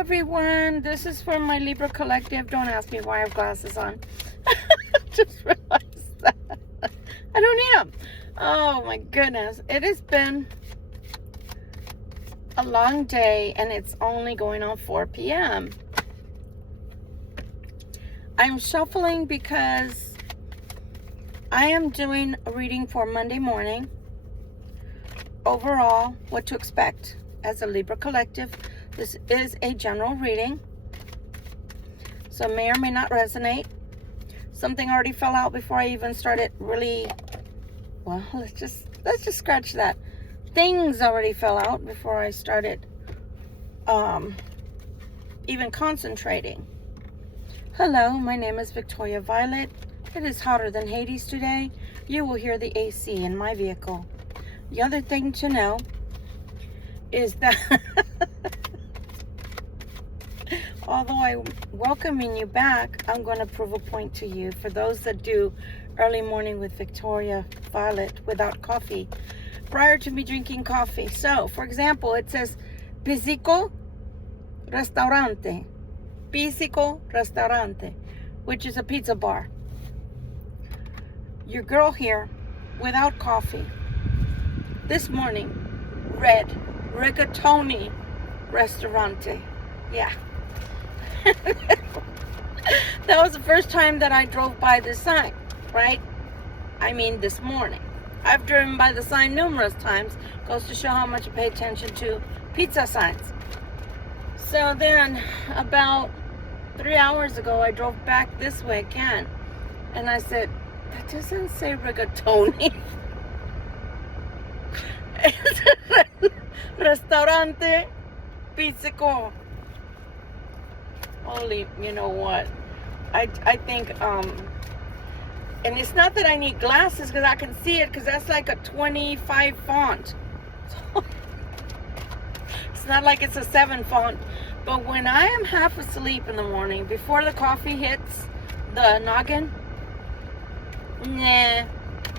everyone. This is from my Libra collective. Don't ask me why I have glasses on. Just realized that. I don't need them. Oh my goodness. It has been a long day and it's only going on 4 p.m. I'm shuffling because I am doing a reading for Monday morning. Overall, what to expect as a Libra collective. This is a general reading, so it may or may not resonate. Something already fell out before I even started really, well, let's just scratch that. Things already fell out before I started even concentrating. Hello, my name is Victoria Violet. It is hotter than Hades today. You will hear the AC in my vehicle. The other thing to know is that although I'm welcoming you back, I'm going to prove a point to you. For those that do early morning with Victoria Violet without coffee, prior to me drinking coffee. So, for example, it says Pizzico Restaurante. Pizzico Restaurante, which is a pizza bar. Your girl here without coffee. This morning read Rigatoni Restaurante. Yeah. That was the first time that I drove by this sign, right? I mean, this morning. I've driven by the sign numerous times. Goes to show how much I pay attention to pizza signs. So then, about 3 hours ago, I drove back this way again. And I said, that doesn't say rigatoni. Restaurante Pizzico. Holy, you know what? I think, and it's not that I need glasses because I can see it because that's like a 25 font. So, it's not like it's a 7 font. But when I am half asleep in the morning, before the coffee hits the noggin, nah,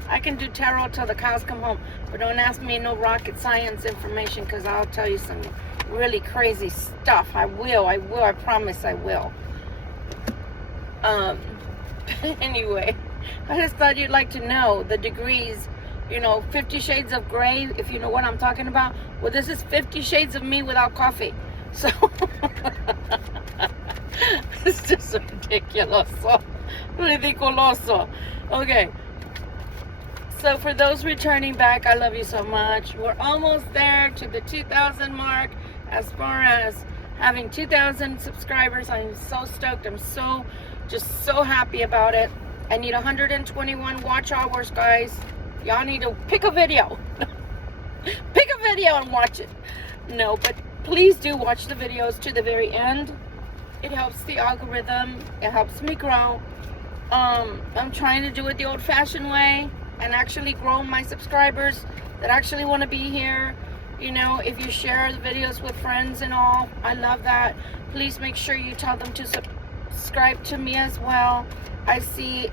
I can do tarot till the cows come home. But don't ask me no rocket science information because I'll tell you some really crazy stuff. I will, I promise I will. Anyway, I just thought you'd like to know the degrees, 50 shades of gray, if you know what I'm talking about. Well, this is 50 shades of me without coffee. So, it's just ridiculous. Ridicoloso. Okay. So for those returning back, I love you so much. We're almost there to the 2,000 mark as far as having 2,000 subscribers. I'm so stoked. I'm just so happy about it. I need 121 watch hours, guys. Y'all need to pick a video. Pick a video and watch it. No, but please do watch the videos to the very end. It helps the algorithm. It helps me grow. I'm trying to do it the old-fashioned way and actually grow my subscribers that actually want to be here. If you share the videos with friends and all, I love that. Please make sure you tell them to subscribe to me as well. I see,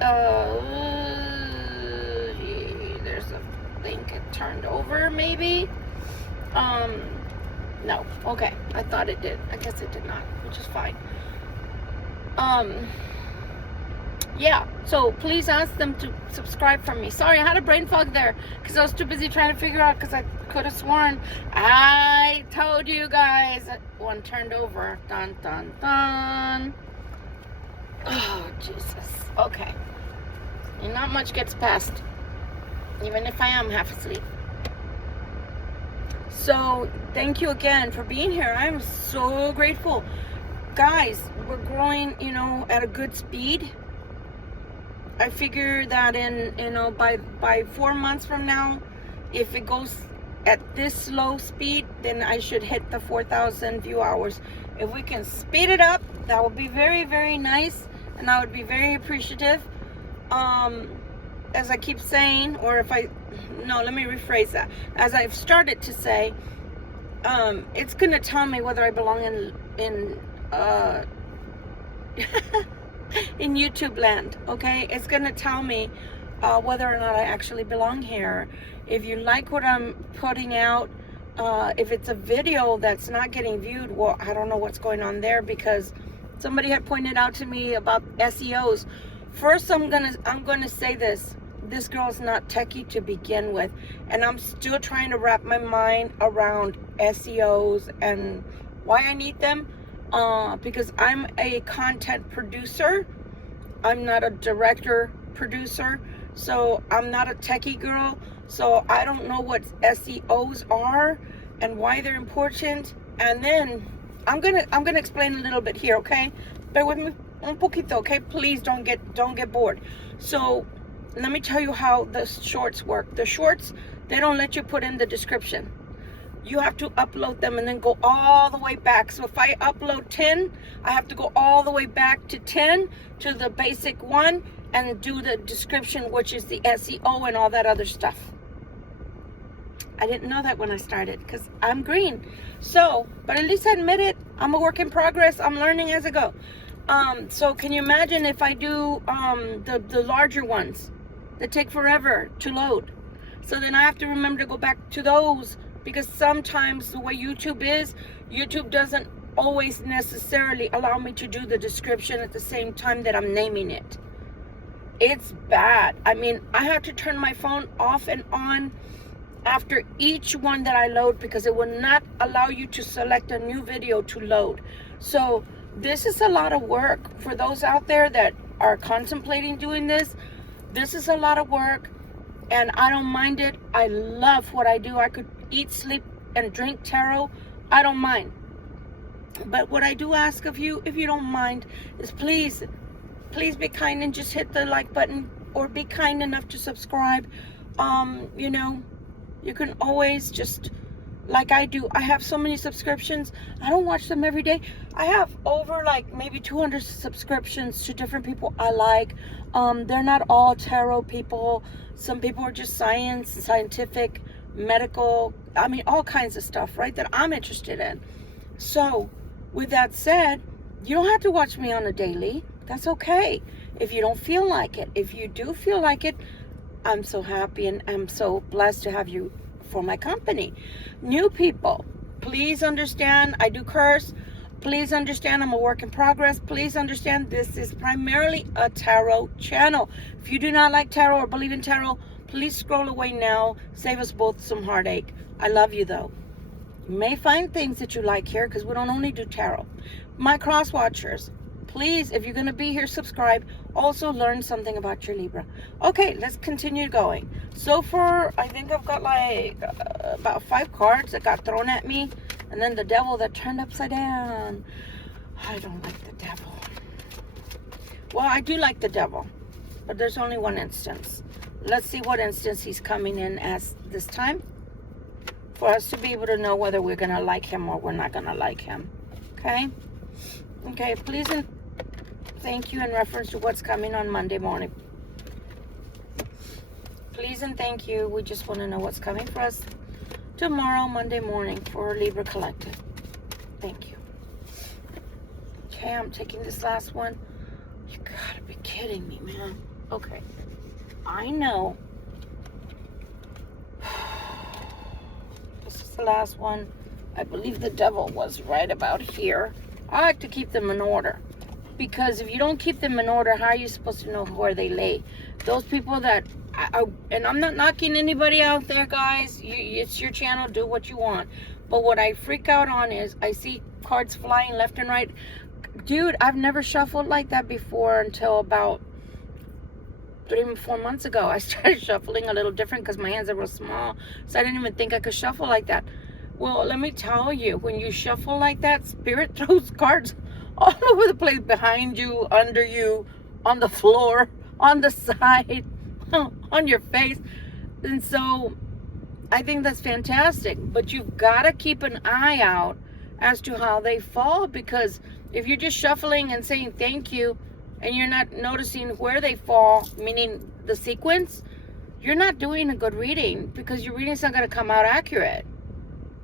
there's a link it turned over, maybe. No, okay, I thought it did. I guess it did not, which is fine. Yeah, so please ask them to subscribe for me. Sorry, I had a brain fog there because I was too busy trying to figure out, because I could have sworn I told you guys that one turned over. Dun, dun, dun. Oh, Jesus. Okay. And not much gets past, even if I am half asleep. So, thank you again for being here. I'm so grateful. Guys, we're growing, at a good speed. I figure that by 4 months from now, if it goes at this slow speed, then I should hit the 4,000 view hours. If we can speed it up, that would be very, very nice, and I would be very appreciative. As I keep saying, or let me rephrase that. As I've started to say, it's gonna tell me whether I belong in in YouTube land, okay? It's gonna tell me whether or not I actually belong here. If you like what I'm putting out, if it's a video that's not getting viewed, well, I don't know what's going on there, because somebody had pointed out to me about SEOs. First, I'm gonna say this girl's not techie to begin with, and I'm still trying to wrap my mind around SEOs and why I need them, because I'm a content producer. I'm not a director producer, so I'm not a techie girl, so I don't know what SEOs are and why they're important. And then I'm gonna explain a little bit here, okay? Bear with me un poquito, okay? Please don't get bored. So let me tell you how the shorts work. The shorts, they don't let you put in the description. You have to upload them and then go all the way back. So if I upload 10, I have to go all the way back to 10, to the basic one, and do the description, which is the SEO and all that other stuff. I didn't know that when I started, because I'm green. So, but at least I admit it. I'm a work in progress. I'm learning as I go. So can you imagine if I do the larger ones that take forever to load? So then I have to remember to go back to those, because sometimes the way YouTube is, YouTube doesn't always necessarily allow me to do the description at the same time that I'm naming it. It's bad. I mean, I have to turn my phone off and on after each one that I load, because it will not allow you to select a new video to load. So this is a lot of work for those out there that are contemplating doing this. This is a lot of work, and I don't mind it. I love what I do. I could eat, sleep, and drink tarot. I don't mind. But what I do ask of you, if you don't mind, is please be kind and just hit the like button, or be kind enough to subscribe. You know, you can always just, like I do, I have so many subscriptions. I don't watch them every day. I have over like maybe 200 subscriptions to different people I like. They're not all tarot people. Some people are just scientific, medical, I mean, all kinds of stuff, right, that I'm interested in. So with that said, you don't have to watch me on a daily. That's okay if you don't feel like it. If you do feel like it, I'm so happy and I'm so blessed to have you for my company. New people, please understand, I do curse. Please understand, I'm a work in progress. Please understand, this is primarily a tarot channel. If you do not like tarot or believe in tarot, please scroll away now. Save us both some heartache. I love you though. You may find things that you like here, because we don't only do tarot. My cross watchers, please, if you're going to be here, subscribe. Also learn something about your Libra. Okay, let's continue going. So far, I think I've got like about 5 cards that got thrown at me. And then the devil that turned upside down. I don't like the devil. Well, I do like the devil, but there's only one instance. Let's see what instance he's coming in as this time, for us to be able to know whether we're going to like him or we're not going to like him. Okay? Okay, please and thank you in reference to what's coming on Monday morning. Please and thank you. We just want to know what's coming for us tomorrow, Monday morning, for Libra Collective. Thank you. Okay, I'm taking this last one. You gotta be kidding me, man. Okay. I know. This is the last one. I believe the devil was right about here. I like to keep them in order, because if you don't keep them in order, how are you supposed to know where they lay? Those people that, and I'm not knocking anybody out there, guys. It's your channel. Do what you want. But what I freak out on is I see cards flying left and right. Dude, I've never shuffled like that before until about 3 or 4 months ago. I started shuffling a little different because my hands are real small. So I didn't even think I could shuffle like that. Well, let me tell you, when you shuffle like that, Spirit throws cards all over the place, behind you, under you, on the floor, on the side, on your face. And so I think that's fantastic, but you've got to keep an eye out as to how they fall, because if you're just shuffling and saying thank you and you're not noticing where they fall, meaning the sequence, you're not doing a good reading, because your reading's not going to come out accurate.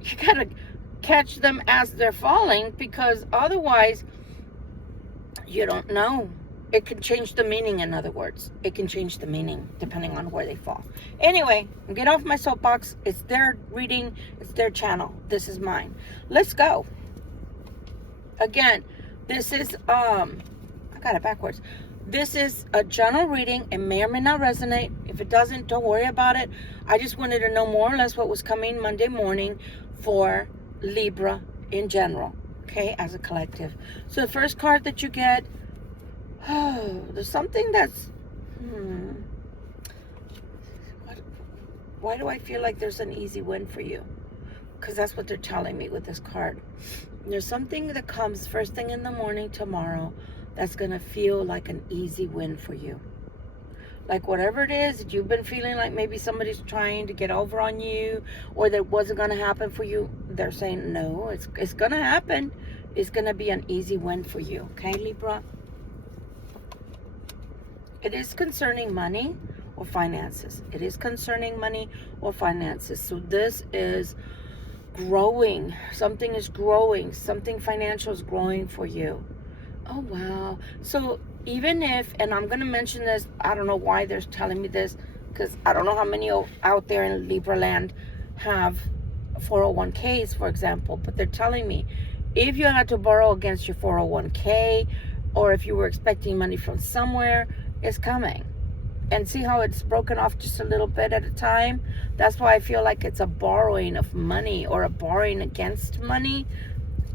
You got to catch them as they're falling, because otherwise you don't know it can change the meaning. In other words, it can change the meaning depending on where they fall. Anyway, get off my soapbox. It's their reading. It's their channel. This is mine. Let's go. Again, this is, I got it backwards. This is a general reading. It may or may not resonate. If it doesn't, don't worry about it. I just wanted to know more or less what was coming Monday morning for Libra in general, okay, as a collective. So the first card that you get, there's something that's, why do I feel like there's an easy win for you? Because that's what they're telling me with this card. There's something that comes first thing in the morning tomorrow that's going to feel like an easy win for you. Like whatever it is that you've been feeling like maybe somebody's trying to get over on you, or that wasn't going to happen for you, they're saying, no, it's going to happen. It's going to be an easy win for you. Okay, Libra? It is concerning money or finances. It is concerning money or finances. So this is growing. Something is growing. Something financial is growing for you. Oh, wow. So even if, and I'm going to mention this, I don't know why they're telling me this, because I don't know how many out there in Libra land have 401ks, for example, but they're telling me if you had to borrow against your 401k, or if you were expecting money from somewhere, it's coming. And see how it's broken off just a little bit at a time? That's why I feel like it's a borrowing of money, or a borrowing against money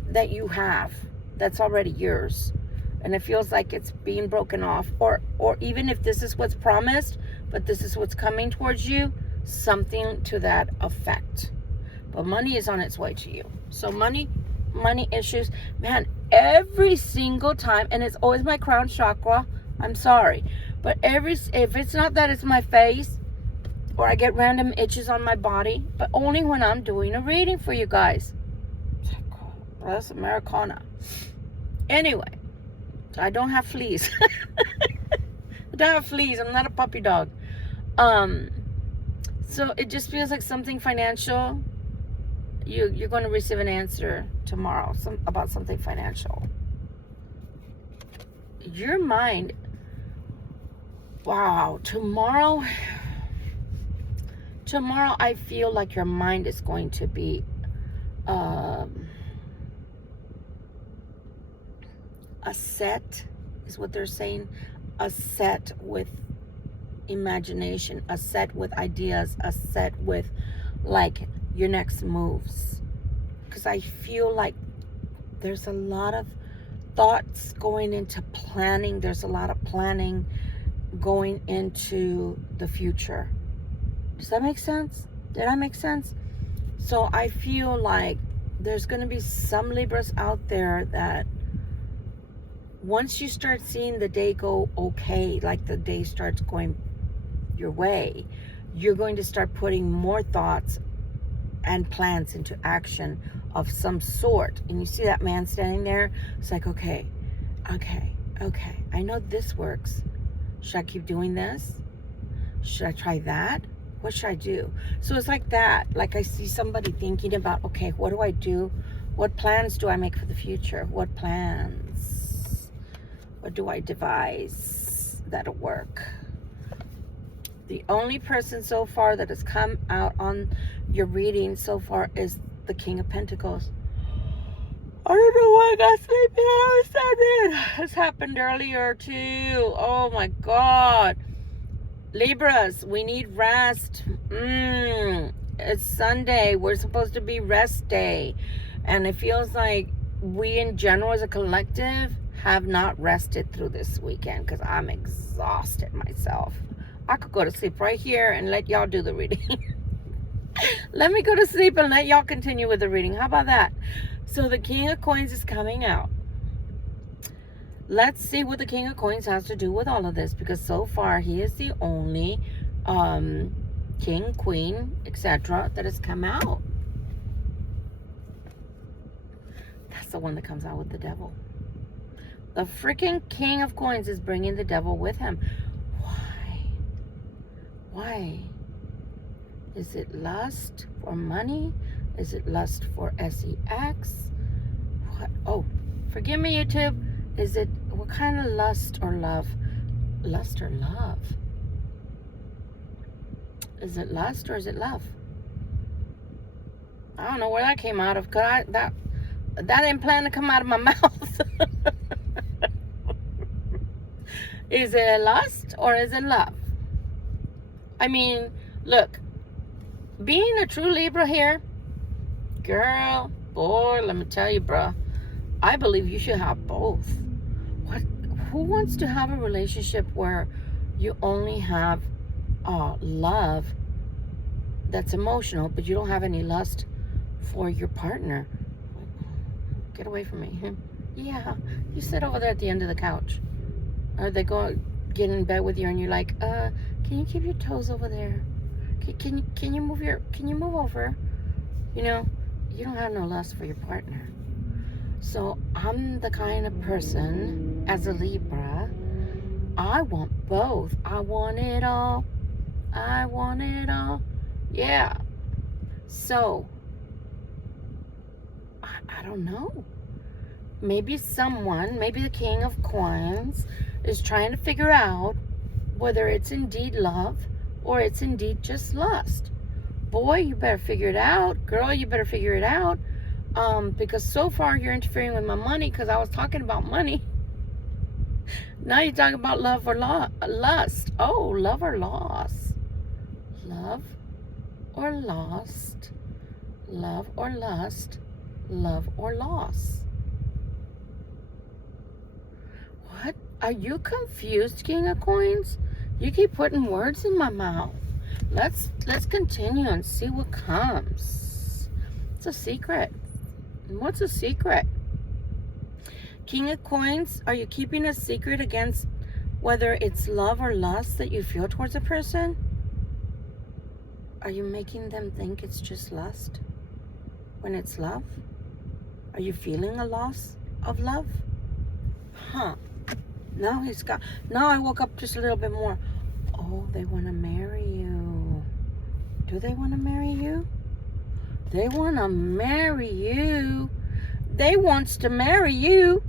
that you have that's already yours. And it feels like it's being broken off, or even if this is what's promised, but this is what's coming towards you, something to that effect. But money is on its way to you. So money issues, man, every single time, and it's always my crown chakra. I'm sorry, but if it's not that it's my face, or I get random itches on my body, but only when I'm doing a reading for you guys. That's Americana. Anyway, so I don't have fleas. I don't have fleas. I'm not a puppy dog. So it just feels like something financial. You're going to receive an answer tomorrow about something financial. Your mind, wow, tomorrow I feel like your mind is going to be a set, is what they're saying, a set with imagination, a set with ideas, a set with like your next moves. Because I feel like there's a lot of thoughts going into planning. There's a lot of planning going into the future. Does that make sense? Did I make sense? So I feel like there's going to be some Libras out there that once you start seeing the day go okay, like the day starts going your way, you're going to start putting more thoughts and plans into action of some sort. And you see that man standing there, it's like, okay, I know this works. Should I keep doing this? Should I try that? What should I do? So it's like that. Like I see somebody thinking about, okay, what do I do? What plans do I make for the future? What plans? What do I devise that'll work? The only person so far that has come out on your reading so far is the King of Pentacles. I don't know why I got sleepy all of a sudden. This happened earlier too. Oh my God. Libras, we need rest. It's Sunday. We're supposed to be rest day. And it feels like we in general as a collective have not rested through this weekend because I'm exhausted myself. I could go to sleep right here and let y'all do the reading. Let me go to sleep and let y'all continue with the reading. How about that? So the King of Coins is coming out. Let's see what the King of Coins has to do with all of this, because so far he is the only king, queen, etc. that has come out. That's the one that comes out with the devil. The freaking King of Coins is bringing the devil with him. Why? Is it lust for money? Is it lust for sex? What? Oh, forgive me, YouTube. Is it, what what kind of lust or love? Lust or love? Is it lust or is it love? I don't know where that came out of. That didn't plan to come out of my mouth. Is it lust or is it love? I mean, look, being a true Libra here, girl, boy, let me tell you, bro, I believe you should have both. Who wants to have a relationship where you only have love that's emotional, but you don't have any lust for your partner? Get away from me. Yeah, you sit over there at the end of the couch. Or they go get in bed with you and you're like, can you keep your toes over there? Can you move over? You know, you don't have no lust for your partner. So I'm the kind of person, as a Libra, I want both. I want it all. I want it all. Yeah. So, I don't know. Maybe the King of Coins, is trying to figure out whether it's indeed love or it's indeed just lust. Boy, you better figure it out. Girl, you better figure it out. Because so far you're interfering with my money because I was talking about money. Now you're talking about love or lust. Oh, love or loss. Love or lost. Love or lust. Love or loss. What? Are you confused, King of Coins? You keep putting words in my mouth. Let's continue and see what comes. It's a secret. What's a secret? King of Coins, are you keeping a secret against whether it's love or lust that you feel towards a person? Are you making them think it's just lust when it's love? Are you feeling a loss of love? Huh. Now I woke up just a little bit more. Oh, they want to marry you. Do they want to marry you? They want to marry you. They wants to marry you.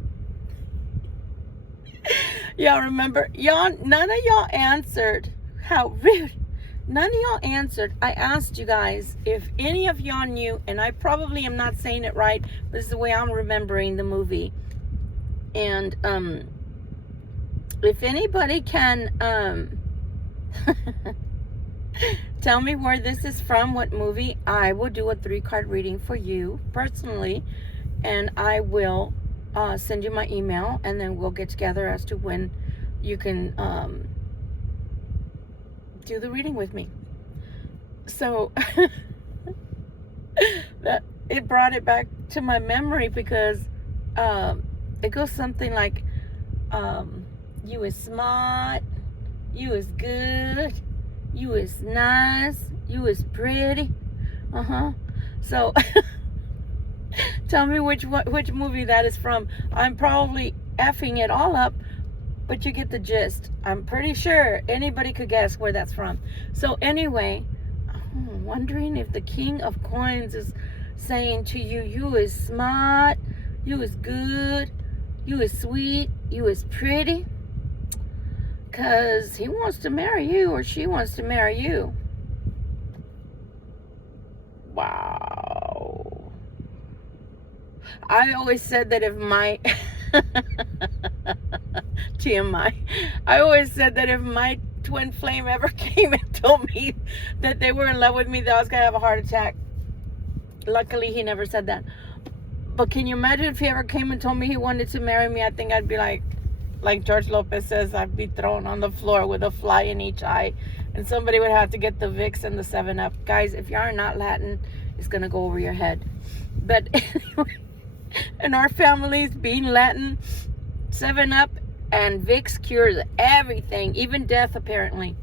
Y'all remember? None of y'all answered. How rude. None of y'all answered. I asked you guys if any of y'all knew, and I probably am not saying it right, but this is the way I'm remembering the movie. And if anybody can tell me where this is from, what movie, I will do a 3-card reading for you personally, and I will send you my email, and then we'll get together as to when you can do the reading with me. So that it brought it back to my memory because it goes something like, you is smart, you is good, you is nice, you is pretty. So tell me which movie that is from. I'm probably effing it all up, but you get the gist. I'm pretty sure anybody could guess where that's from. So anyway, I'm wondering if the King of Coins is saying to you, you is smart, you is good, you is sweet, you is pretty. Because he wants to marry you, or she wants to marry you. Wow. I always said that if my TMI, I always said that if my twin flame ever came and told me that they were in love with me, that I was going to have a heart attack. Luckily, he never said that. But can you imagine if he ever came and told me he wanted to marry me? I think I'd be like George Lopez says, I'd be thrown on the floor with a fly in each eye, and somebody would have to get the Vicks and the 7-Up. Guys, if y'all are not Latin, it's going to go over your head. But anyway, in our families, being Latin, 7-Up and Vicks cures everything, even death, apparently.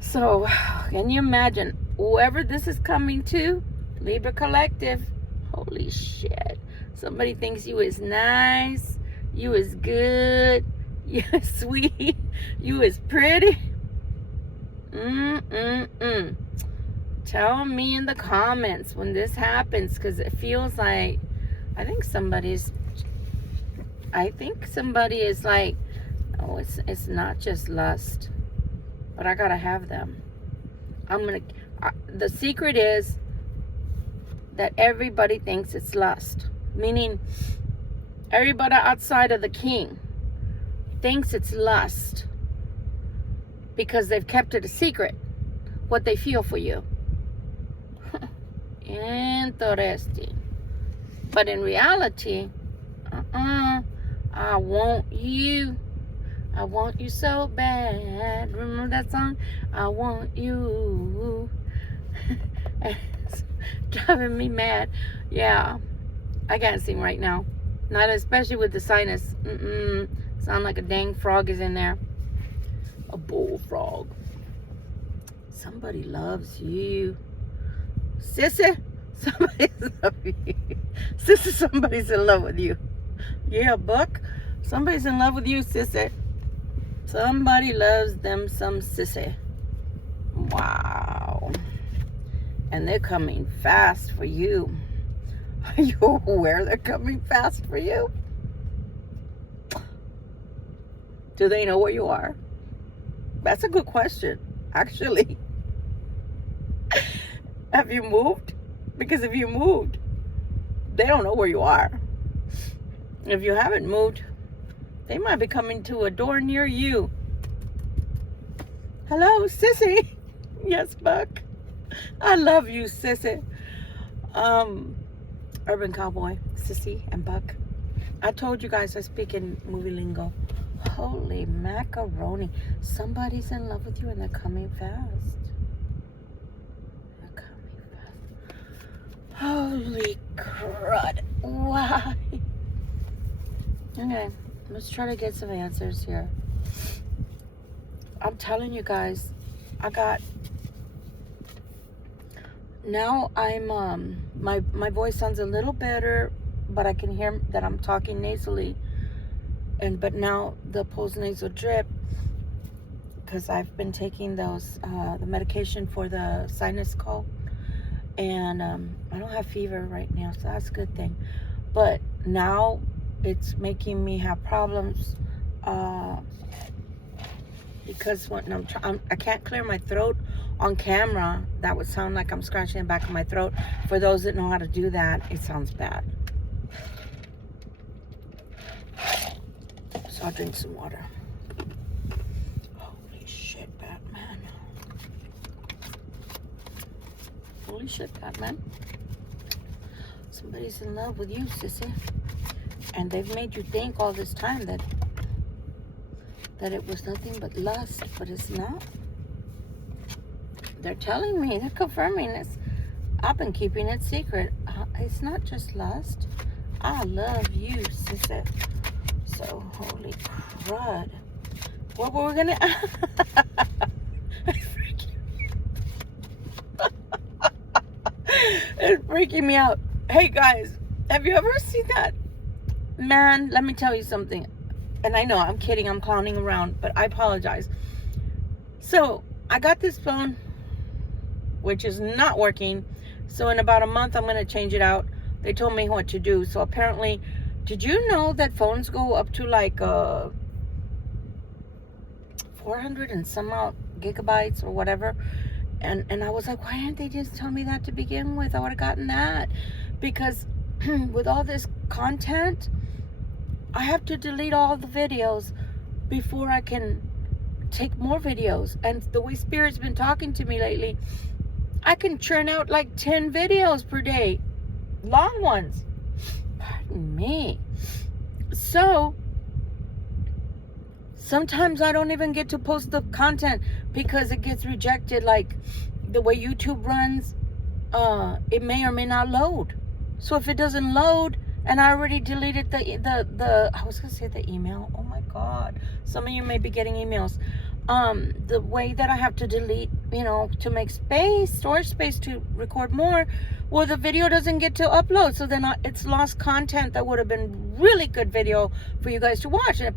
So, can you imagine, whoever this is coming to, Libra Collective, holy shit. Somebody thinks you is nice, you is good, you is sweet, you is pretty. Tell me in the comments when this happens, because it feels like, I think somebody's I think somebody is like, oh, it's not just lust, but I gotta have them. The secret is that everybody thinks it's lust, meaning everybody outside of the king thinks it's lust because they've kept it a secret what they feel for you. Interesting. But in reality, I want you. I want you so bad. Remember that song? I want you. It's driving me mad. Yeah, I can't sing right now. Not especially with the sinus. Sound like a dang frog is in there. A bullfrog. Somebody loves you. Sissy, somebody's in love with you. Sissy, somebody's in love with you. Yeah, Buck, somebody's in love with you, sissy. Somebody loves them some sissy. Wow. And they're coming fast for you. Are you aware they're coming fast for you? Do they know where you are? That's a good question, actually. Have you moved? Because if you moved, they don't know where you are. If you haven't moved, they might be coming to a door near you. Hello, sissy. Yes, Buck. I love you, sissy. Urban Cowboy, sissy, and Buck. I told you guys I speak in movie lingo. Holy macaroni. Somebody's in love with you and they're coming fast. They're coming fast. Holy crud. Why? Okay, let's try to get some answers here. I'm telling you guys, now I'm, my voice sounds a little better, but I can hear that I'm talking nasally. But now the postnasal drip, because I've been taking those, the medication for the sinus cold, and I don't have fever right now, so that's a good thing. But now it's making me have problems, because when I can't clear my throat on camera. That would sound like I'm scratching the back of my throat. For those that know how to do that, it sounds bad. So I'll drink some water. Holy shit, Batman. Holy shit, Batman. Somebody's in love with you, sissy. And they've made you think all this time that it was nothing but lust, but it's not. They're telling me, they're confirming this. I've been keeping it secret. It's not just lust. I love you, sissy. So, holy crud. What were we gonna... It's freaking me out. Hey guys, have you ever seen that? Man, let me tell you something. And I know, I'm kidding, I'm clowning around, but I apologize. So, I got this phone, which is not working. So in about a month, I'm going to change it out. They told me what to do. So apparently, did you know that phones go up to like 400 and some odd gigabytes or whatever? And I was like, why didn't they just tell me that to begin with? I would have gotten that. Because with all this content, I have to delete all the videos before I can take more videos. And the way Spirit's been talking to me lately, I can churn out like 10 videos per day. Long ones. Pardon me. So, sometimes I don't even get to post the content because it gets rejected. Like the way YouTube runs, it may or may not load. So if it doesn't load, and I already deleted the I was gonna say the email. Oh my God. Some of you may be getting emails. The way that I have to delete, you know, to make space, storage space to record more, well, the video doesn't get to upload. So then it's lost content that would have been really good video for you guys to watch. And it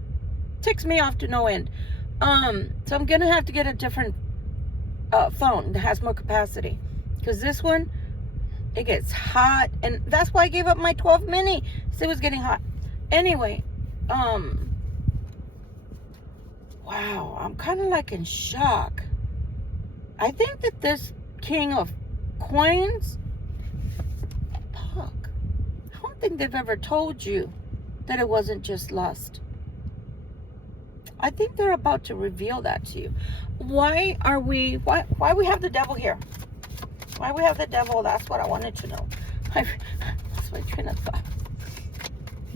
ticks me off to no end. So I'm gonna have to get a different phone that has more capacity, because this one, it gets hot, and that's why I gave up my 12 mini. It was getting hot. Anyway, wow, I'm kind of like in shock. I think that this King of Coins, fuck, I don't think they've ever told you that it wasn't just lust. I think they're about to reveal that to you. Why we have the devil here? Why we have the devil? That's what I wanted to know. I lost my train of thought.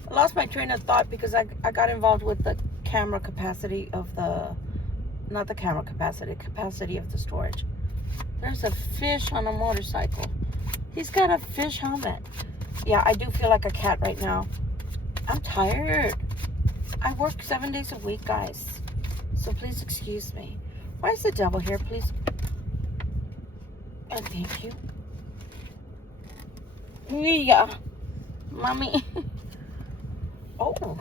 I lost my train of thought because I got involved with the camera capacity of the, not the camera capacity of the storage. There's a fish on a motorcycle. He's got a fish helmet. Yeah, I do feel like a cat right now. I'm tired. I work 7 days a week, guys. So please excuse me. Why is the devil here, please? And thank you. Yeah. Mommy. Oh.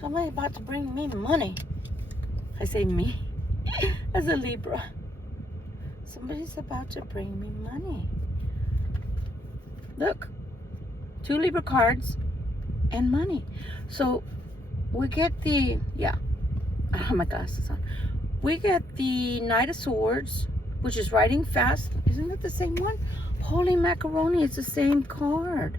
Somebody's about to bring me money. I say me as a Libra. Somebody's about to bring me money. Look. 2 Libra cards and money. So we get the, yeah. I have my glasses on. We get the Knight of Swords, which is riding fast. Isn't it the same one? Holy macaroni, it's the same card.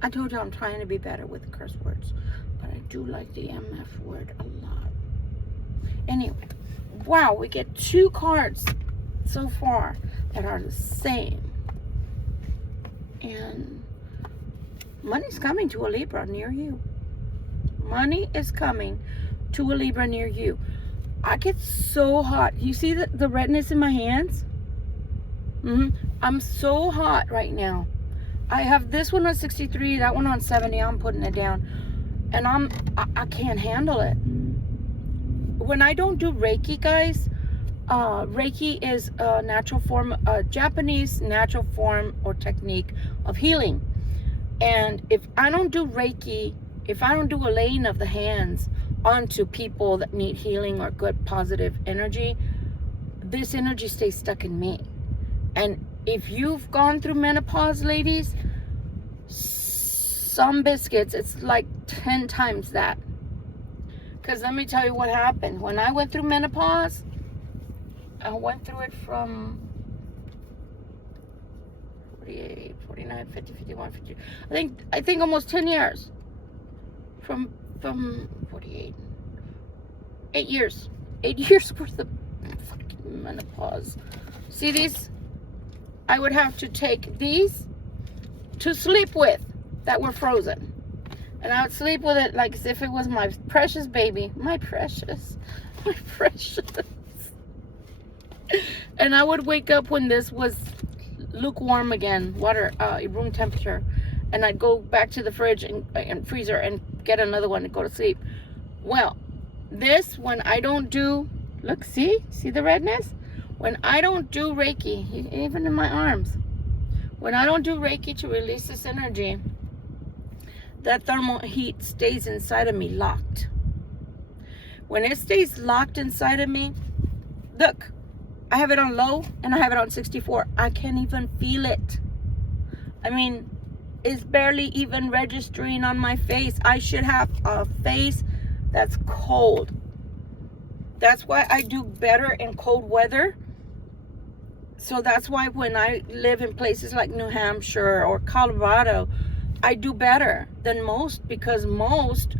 I told you I'm trying to be better with curse words, but I do like the MF word a lot. Anyway, wow, we get 2 cards so far that are the same. And money's coming to a Libra near you. Money is coming to a Libra near you. I get so hot. You see the redness in my hands? I'm so hot right now. I have this one on 63, that one on 70. I'm putting it down. And I can't handle it. When I don't do Reiki, guys, Reiki is a natural form, a Japanese natural form or technique of healing. And if I don't do Reiki, if I don't do a laying of the hands onto people that need healing or good positive energy, this energy stays stuck in me. And if you've gone through menopause, ladies, some biscuits, it's like 10 times that. Because let me tell you what happened. When I went through menopause, I went through it from 48, 49, 50, 51, 50. I think almost 10 years. From 48. 8 years. 8 years worth of fucking menopause. See these? I would have to take these to sleep with that were frozen. And I would sleep with it like as if it was my precious baby. My precious. My precious. And I would wake up when this was lukewarm again, water, room temperature. And I'd go back to the fridge and freezer and get another one to go to sleep. Well, this, when I don't do, look, see the redness? When I don't do Reiki, even in my arms, when I don't do Reiki to release this energy, that thermal heat stays inside of me locked. When it stays locked inside of me, look, I have it on low and I have it on 64. I can't even feel it. I mean, it's barely even registering on my face. I should have a face that's cold. That's why I do better in cold weather. So that's why when I live in places like New Hampshire or Colorado, I do better than most, because most,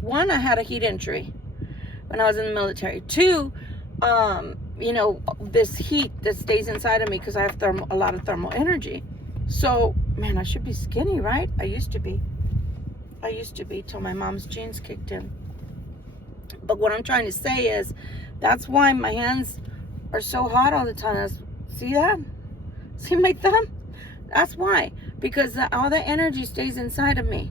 one, I had a heat injury when I was in the military. 2, you know, this heat that stays inside of me because I have a lot of thermal energy. So, man, I should be skinny, right? I used to be till my mom's genes kicked in. But what I'm trying to say is, that's why my hands are so hot all the time. See that? See my thumb? That's why. Because all that energy stays inside of me.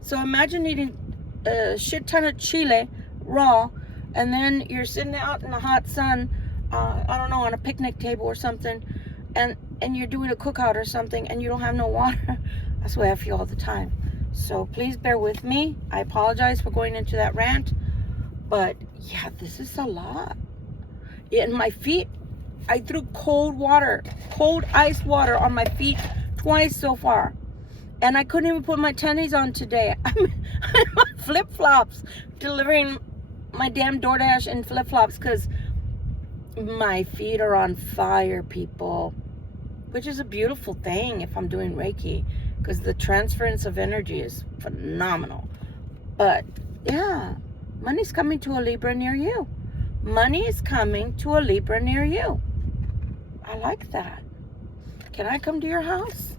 So imagine eating a shit ton of chile raw, and then you're sitting out in the hot sun, I don't know, on a picnic table or something, and you're doing a cookout or something, and you don't have no water. That's the way I feel all the time. So please bear with me. I apologize for going into that rant. But yeah, this is a lot. In my feet, I threw cold water, cold ice water on my feet twice so far. And I couldn't even put my tennies on today. I'm on flip-flops, delivering my damn DoorDash in flip-flops because my feet are on fire, people. Which is a beautiful thing if I'm doing Reiki, because the transference of energy is phenomenal. But yeah, money's coming to a Libra near you. Money is coming to a Libra near you. I like that. Can I come to your house?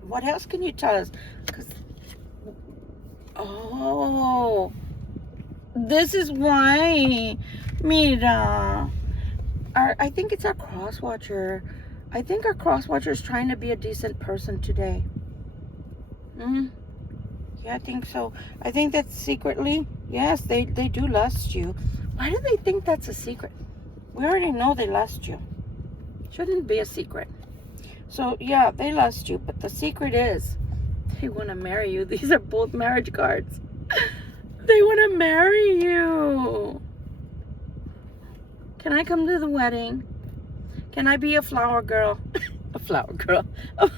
What else can you tell us? Oh, this is why. Mira. I think it's our cross watcher. I think our cross watcher is trying to be a decent person today. Yeah, I think so. I think that secretly, yes, they do lust you. Why do they think that's a secret? We already know they lust you. Shouldn't be a secret. So yeah, they lust you, but the secret is they want to marry you. These are both marriage cards. They want to marry you. Can I come to the wedding? Can I be a flower girl? A flower girl. I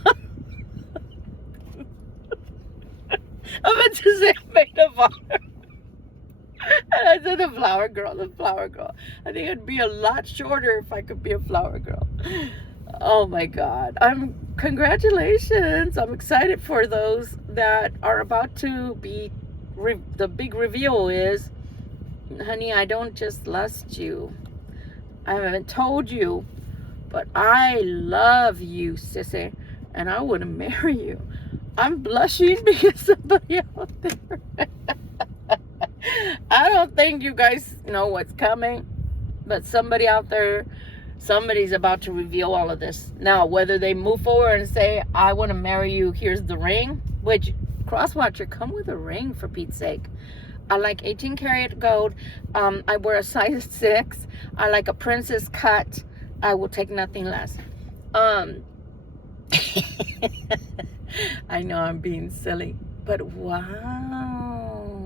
meant to say maid of honor. And I said the flower girl, the flower girl. I think it'd be a lot shorter if I could be a flower girl. Oh my God. Congratulations. I'm excited for those that are about to be, the big reveal is, honey, I don't just lust you. I haven't told you, but I love you, sissy, and I want to marry you. I'm blushing because somebody out there. I don't think you guys know what's coming, but somebody out there, somebody's about to reveal all of this. Now, whether they move forward and say, I want to marry you, here's the ring, which, crosswatcher, come with a ring for Pete's sake. I like 18 karat gold. I wear a size 6. I like a princess cut. I will take nothing less. I know I'm being silly, but wow.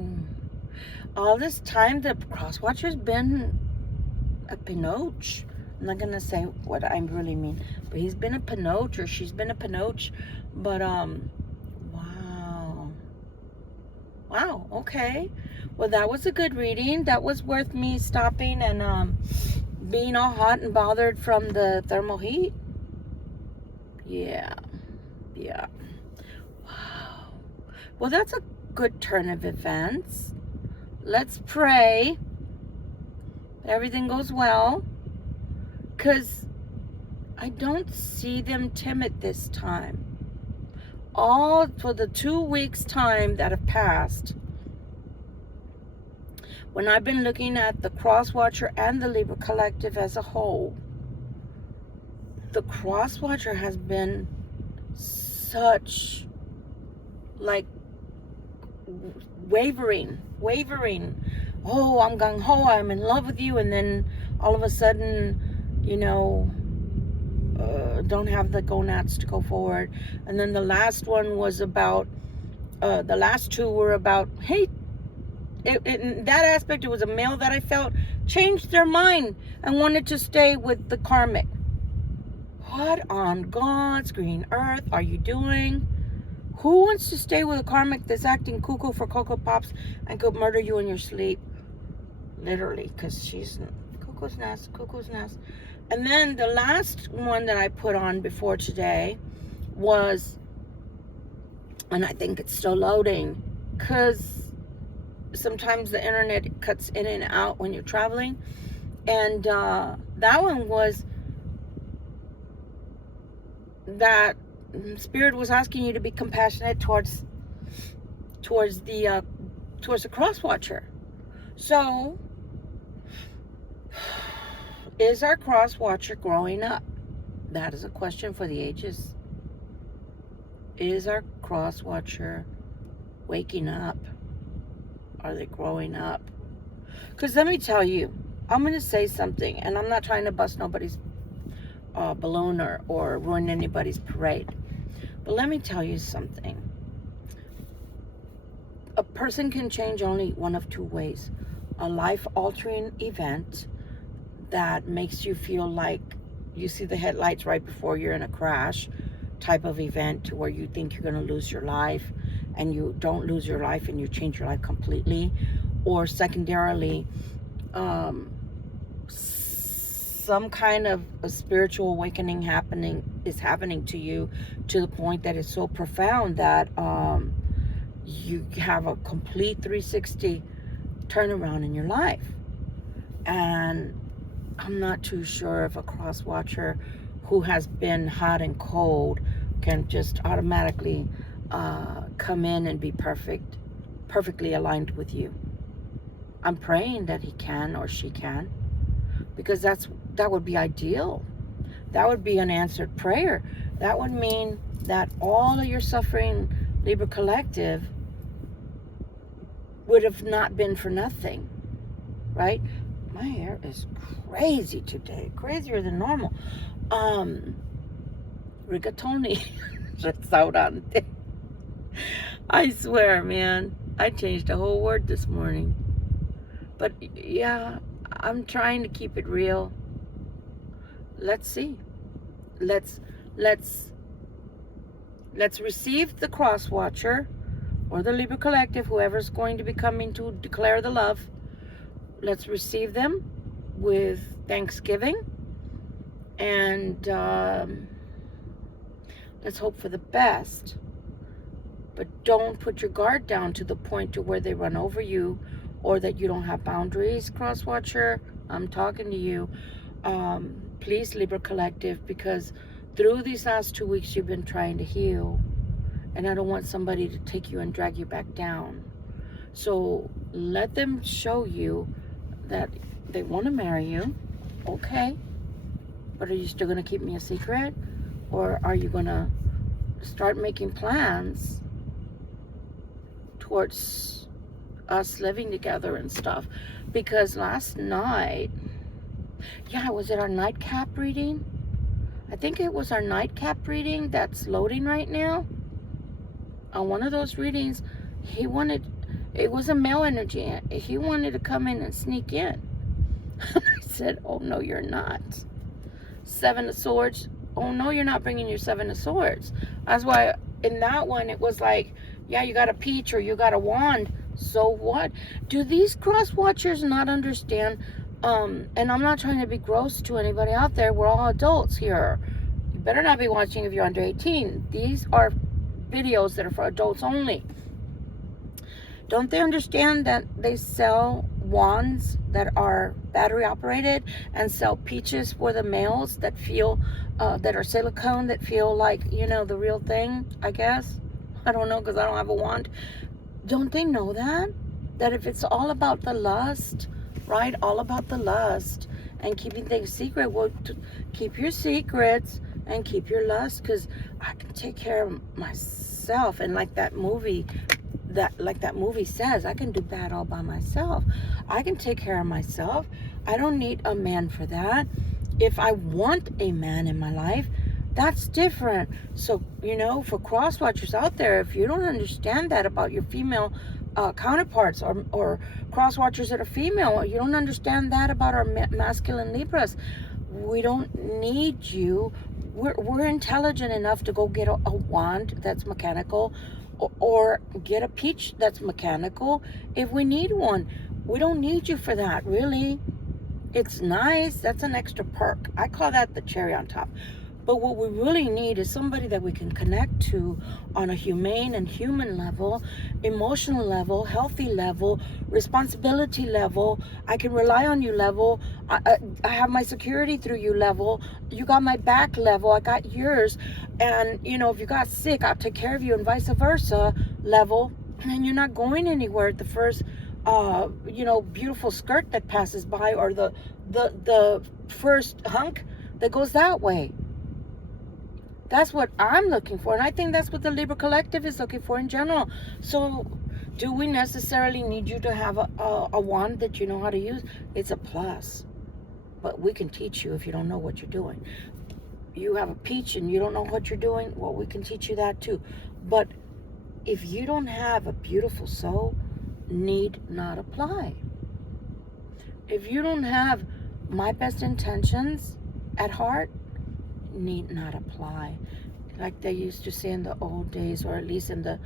All this time, the crosswatcher's been a pinoche. I'm not going to say what I really mean, but he's been a pinoche, or she's been a pinoche. But, wow, okay. Well, that was a good reading. That was worth me stopping and being all hot and bothered from the thermal heat. Yeah. Wow. Well, that's a good turn of events. Let's pray everything goes well, because I don't see them timid this time. All for the 2 weeks time that have passed, when I've been looking at the Crosswatcher and the Libra Collective as a whole, the Crosswatcher has been such, like, wavering. Oh, I'm gung-ho, I'm in love with you, and then all of a sudden, you know, don't have the gonads to go forward. And then the last one was about, the last two were about, hey, in that aspect, it was a male that I felt changed their mind and wanted to stay with the karmic. What on God's green earth are you doing? Who wants to stay with a karmic that's acting cuckoo for Cocoa Pops and could murder you in your sleep? Literally, because she's cuckoo's nest. And then the last one that I put on before today was, and I think it's still loading, because sometimes the internet cuts in and out when you're traveling. And that one was that Spirit was asking you to be compassionate towards the Crosswatcher. So, is our Crosswatcher growing up? That is a question for the ages. Is our Crosswatcher waking up? Are they growing up? Because let me tell you, I'm going to say something, and I'm not trying to bust nobody's balloon or ruin anybody's parade. But let me tell you something. A person can change only one of two ways. A life-altering event that makes you feel like you see the headlights right before you're in a crash, type of event to where you think you're going to lose your life, and you don't lose your life and you change your life completely. Or secondarily, some kind of a spiritual awakening is happening to you, to the point that it's so profound that you have a complete 360 turnaround in your life. And I'm not too sure if a cross watcher who has been hot and cold can just automatically come in and be perfectly aligned with you. I'm praying that he can or she can, because that would be ideal. That would be an answered prayer. That would mean that all of your suffering, Libra Collective, would have not been for nothing, right? My hair is crazy today, crazier than normal. Rigatoni. Restaurante. I swear, man, I changed a whole word this morning. But yeah, I'm trying to keep it real. Let's see. Let's receive the cross watcher or the Libra Collective, whoever's going to be coming to declare the love. Let's receive them with thanksgiving, and let's hope for the best. But don't put your guard down to the point to where they run over you, or that you don't have boundaries, cross watcher. I'm talking to you. Please, Libra Collective, because through these last 2 weeks you've been trying to heal, and I don't want somebody to take you and drag you back down. So let them show you that they want to marry you. Okay, but are you still going to keep me a secret? Or are you going to start making plans towards us living together and stuff? Because last night, yeah, was it our nightcap reading? I think it was our nightcap reading that's loading right now. On one of those readings, it was a male energy. He wanted to come in and sneak in. I said, oh no, you're not. 7 of Swords. Oh no, you're not bringing your 7 of Swords. That's why in that one, it was like, yeah, you got a peach or you got a wand. So what? Do these cross watchers not understand? And I'm not trying to be gross to anybody out there. We're all adults here. You better not be watching if you're under 18. These are videos that are for adults only. Don't they understand that they sell wands that are battery operated, and sell peaches for the males that feel that are silicone, that feel like, you know, the real thing? I guess, I don't know, because I don't have a wand. Don't they know that if it's all about the lust, right, all about the lust and keeping things secret, well, keep your secrets and keep your lust, because I can take care of myself. And like that movie says, I can do that all by myself. I can take care of myself. I don't need a man for that. If I want a man in my life, that's different. So, you know, for cross watchers out there, if you don't understand that about your female counterparts, or cross watchers that are female, you don't understand that about our masculine Libras, we don't need you. We're intelligent enough to go get a wand that's mechanical, or get a peach that's mechanical if we need one. We don't need you for that, really. It's nice. That's an extra perk. I call that the cherry on top. But what we really need is somebody that we can connect to on a humane and human level, emotional level, healthy level, responsibility level, I can rely on you level, I have my security through you level, you got my back level, I got yours, and, you know, if you got sick, I'll take care of you, and vice versa level, and you're not going anywhere at the first, you know, beautiful skirt that passes by, or the first hunk that goes that way. That's what I'm looking for, and I think that's what the Libra Collective is looking for in general. So do we necessarily need you to have a wand that you know how to use? It's a plus, but we can teach you if you don't know what you're doing. You have a peach and you don't know what you're doing, well, we can teach you that too. But if you don't have a beautiful soul, need not apply. If you don't have my best intentions at heart, need not apply. like they used to say in the old days, or at least in the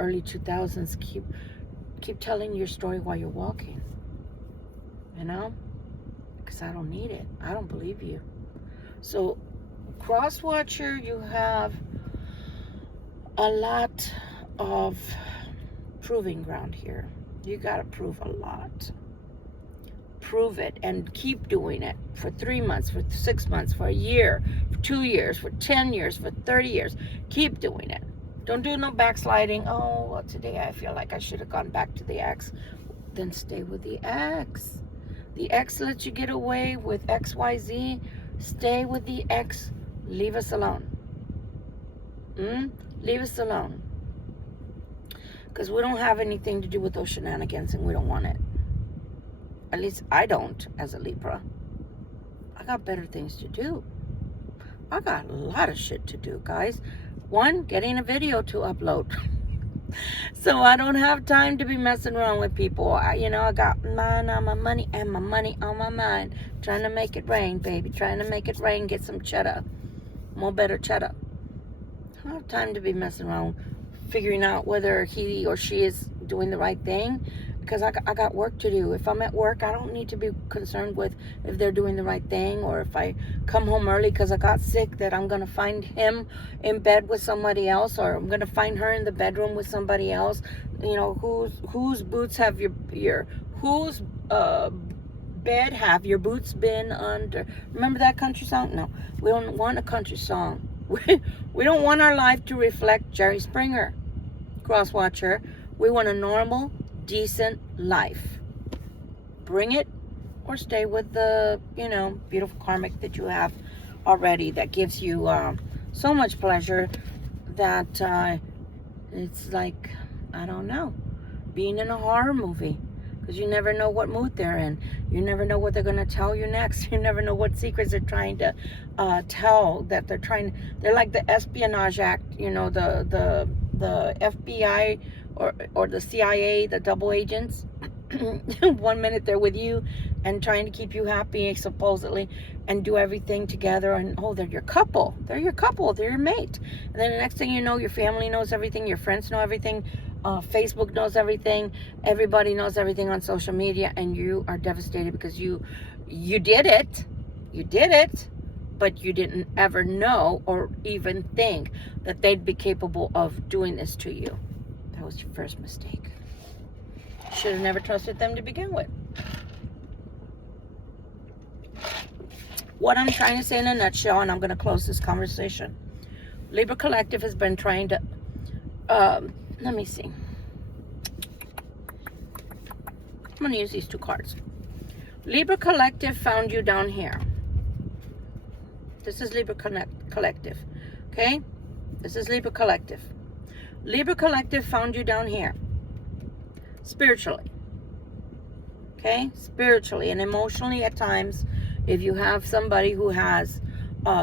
early 2000s, keep telling your story while you're walking, you know, because I don't need it. I don't believe you. So cross watcher, you have a lot of proving ground here. You got to prove a lot. Prove it and keep doing it for 3 months, for 6 months, for a year, for 2 years, for 10 years, for 30 years. Keep doing it. Don't do no backsliding. Oh, well, today I feel like I should have gone back to the ex. Then stay with the ex. The ex lets you get away with XYZ. Stay with the ex. Leave us alone. Leave us alone. Because we don't have anything to do with those shenanigans, and we don't want it. At least I don't, as a Libra. I got better things to do. I got a lot of shit to do, guys. One, getting a video to upload. So I don't have time to be messing around with people. I got mine on my money and my money on my mind. Trying to make it rain, baby. Trying to make it rain. Get some cheddar. More better cheddar. I don't have time to be messing around figuring out whether he or she is doing the right thing, because I got work to do. If I'm at work, I don't need to be concerned with if they're doing the right thing, or if I come home early because I got sick, that I'm going to find him in bed with somebody else, or I'm going to find her in the bedroom with somebody else. You know, whose boots have whose bed have your boots been under? Remember that country song? No, we don't want a country song. We don't want our life to reflect Jerry Springer. Cross watcher, we want a normal, decent life. Bring it, or stay with the, beautiful karmic that you have already, that gives you so much pleasure that it's like, I don't know, being in a horror movie. Because you never know what mood they're in. You never know what they're going to tell you next. You never know what secrets they're trying to tell. They're like the Espionage Act, the FBI or the CIA, the double agents. 1 minute they're with you and trying to keep you happy, supposedly, and do everything together. And they're your couple. They're your couple. They're your mate. And then the next thing you know, your family knows everything. Your friends know everything. Facebook knows everything. Everybody knows everything on social media, and you are devastated because you did it. You did it, but you didn't ever know or even think that they'd be capable of doing this to you. That was your first mistake. Should have never trusted them to begin with. What I'm trying to say in a nutshell, and I'm going to close this conversation. Libra Collective has been trying to let me see. I'm going to use these two cards. Libra Collective found you down here. This is Libra Collective. Okay? This is Libra Collective. Libra Collective found you down here. Spiritually. Okay? Spiritually and emotionally at times, if you have somebody who has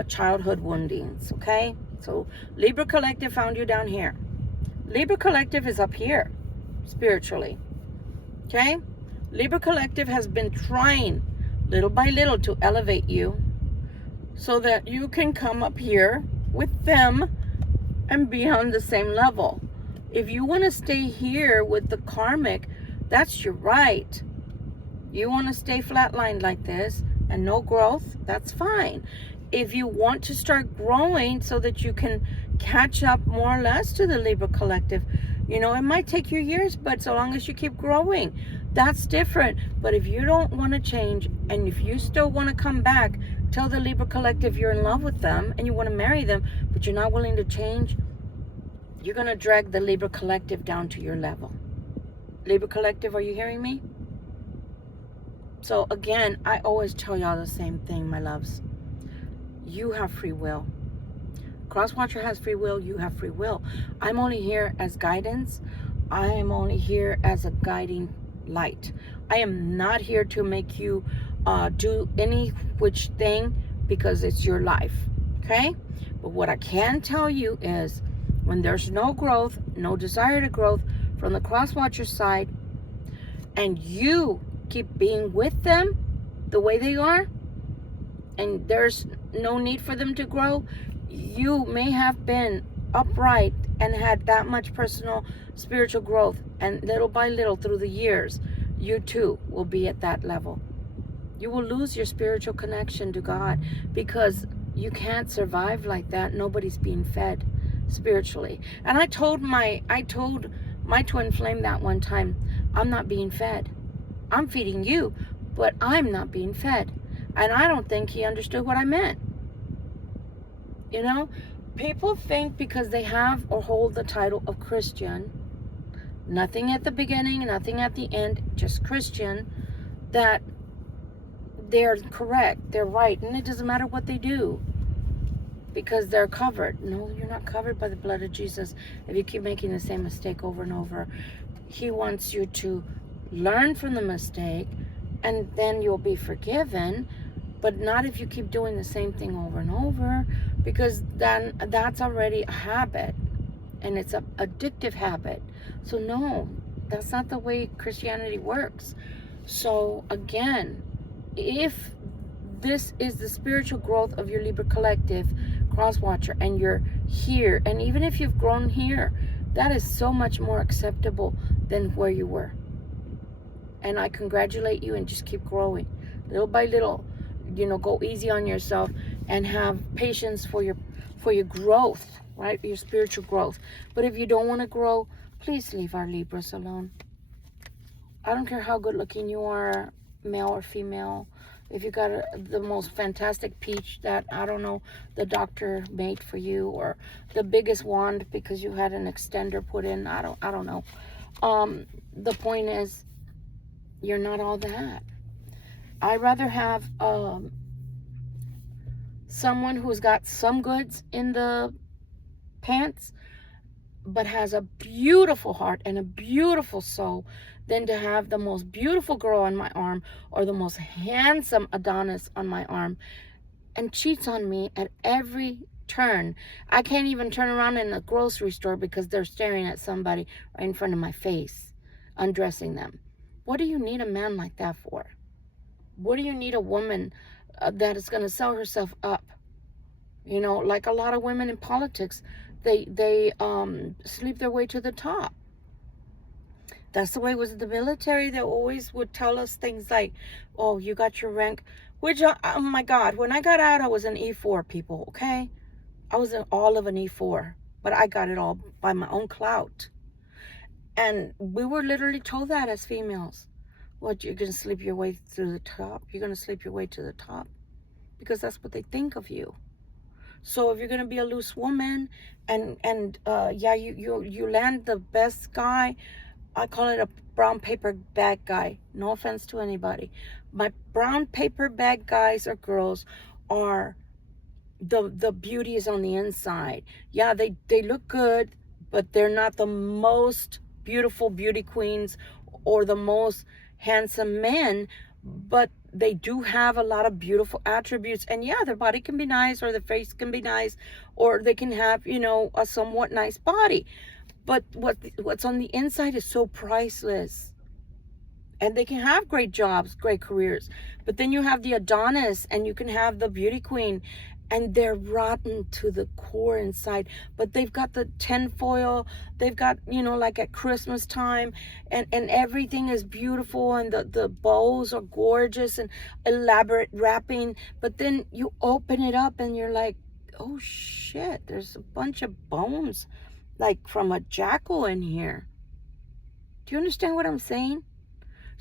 childhood woundings. Okay? So Libra Collective found you down here. Libra Collective is up here, spiritually. Okay? Libra Collective has been trying, little by little, to elevate you so that you can come up here with them and be on the same level. If you want to stay here with the karmic, that's your right. You want to stay flatlined like this and no growth, that's fine. If you want to start growing so that you can catch up more or less to the Libra Collective, it might take you years, but so long as you keep growing, that's different. But if you don't want to change, and if you still want to come back, tell the Libra Collective you're in love with them and you want to marry them, but you're not willing to change, you're going to drag the Libra Collective down to your level. Libra Collective, are you hearing me? So again, I always tell y'all the same thing, my loves. You have free will. Crosswatcher has free will. You have free will. I'm only here as guidance. I am only here as a guiding light. I am not here to make you do any which thing, because it's your life. Okay? But what I can tell you is, when there's no growth, no desire to growth from the Crosswatcher side, and you keep being with them the way they are, and there's no need for them to grow, you may have been upright and had that much personal spiritual growth, and little by little through the years, you too will be at that level. You will lose your spiritual connection to God, because you can't survive like that. Nobody's being fed spiritually. And I told my twin flame that one time, I'm not being fed. I'm feeding you, but I'm not being fed. And I don't think he understood what I meant. You know, people think because they have or hold the title of Christian, nothing at the beginning, nothing at the end, just Christian, that they're correct, they're right, and it doesn't matter what they do because they're covered. No, you're not covered by the blood of Jesus if you keep making the same mistake over and over. He wants you to learn from the mistake, and then you'll be forgiven, but not if you keep doing the same thing over and over, because then that's already a habit, and it's an addictive habit. So no, that's not the way Christianity works. So again, if this is the spiritual growth of your Libra collective cross watcher, and you're here, and even if you've grown here, that is so much more acceptable than where you were. And I congratulate you, and just keep growing little by little. You know, go easy on yourself and have patience for your growth, right? Your spiritual growth. But if you don't want to grow, please leave our Libras alone. I don't care how good looking you are, male or female. If you got the most fantastic peach that, I don't know, the doctor made for you, or the biggest wand because you had an extender put in, I don't know. The point is, you're not all that. I'd rather have someone who's got some goods in the pants but has a beautiful heart and a beautiful soul, than to have the most beautiful girl on my arm or the most handsome Adonis on my arm and cheats on me at every turn. I can't even turn around in a grocery store because they're staring at somebody right in front of my face, undressing them. What do you need a man like that for? What do you need a woman that is going to sell herself up? You know, like a lot of women in politics, they sleep their way to the top. That's the way it was in the military. They always would tell us things like, oh, you got your rank. Which, oh my God, when I got out, I was an E4, people, okay? I was all of an E4, but I got it all by my own clout. And we were literally told that as females. What, you're going to sleep your way through the top? You're going to sleep your way to the top? Because that's what they think of you. So if you're going to be a loose woman and yeah, you land the best guy, I call it a brown paper bag guy. No offense to anybody. My brown paper bag guys or girls are the beauty is on the inside. Yeah, they look good, but they're not the most beautiful beauty queens or the most handsome men, but they do have a lot of beautiful attributes. And yeah, their body can be nice, or their face can be nice, or they can have, you know, a somewhat nice body. But what's on the inside is so priceless. And they can have great jobs, great careers. But then you have the Adonis, and you can have the beauty queen, and they're rotten to the core inside. But they've got the tinfoil. They've got, you know, like at Christmas time, and everything is beautiful, and the bows are gorgeous and elaborate wrapping. But then you open it up, and you're like, oh shit, there's a bunch of bones, like from a jackal in here. Do you understand what I'm saying?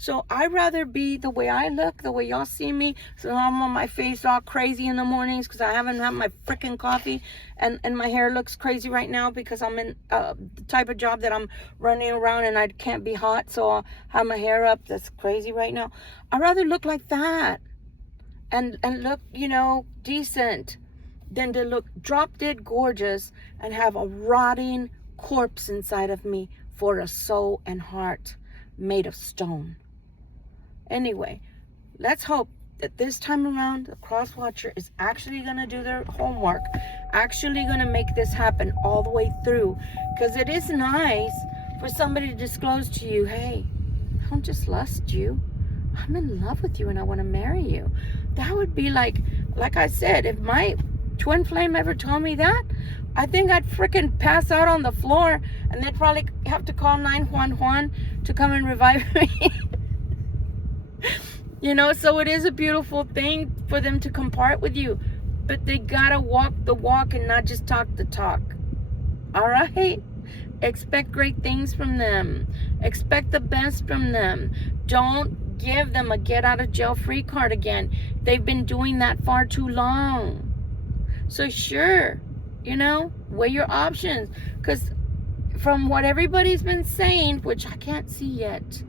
So I'd rather be the way I look, the way y'all see me. So I'm on my face all crazy in the mornings because I haven't had my freaking coffee. And my hair looks crazy right now because I'm in the type of job that I'm running around and I can't be hot. So I'll have my hair up. That's crazy right now. I'd rather look like that and look, you know, decent than to look drop dead gorgeous and have a rotting corpse inside of me for a soul and heart made of stone. Anyway, let's hope that this time around the cross watcher is actually going to do their homework, actually going to make this happen all the way through, because it is nice for somebody to disclose to you, hey, I don't just lust you, I'm in love with you and I want to marry you. That would be like I said, if my twin flame ever told me that, I think I'd freaking pass out on the floor, and they'd probably have to call 911 to come and revive me. You know, so it is a beautiful thing for them to compart with you, but they gotta walk the walk and not just talk the talk. All right? Expect great things from them. Expect the best from them. Don't give them a get out of jail free card again. They've been doing that far too long. So sure, you know, weigh your options, because from what everybody's been saying, which I can't see yet,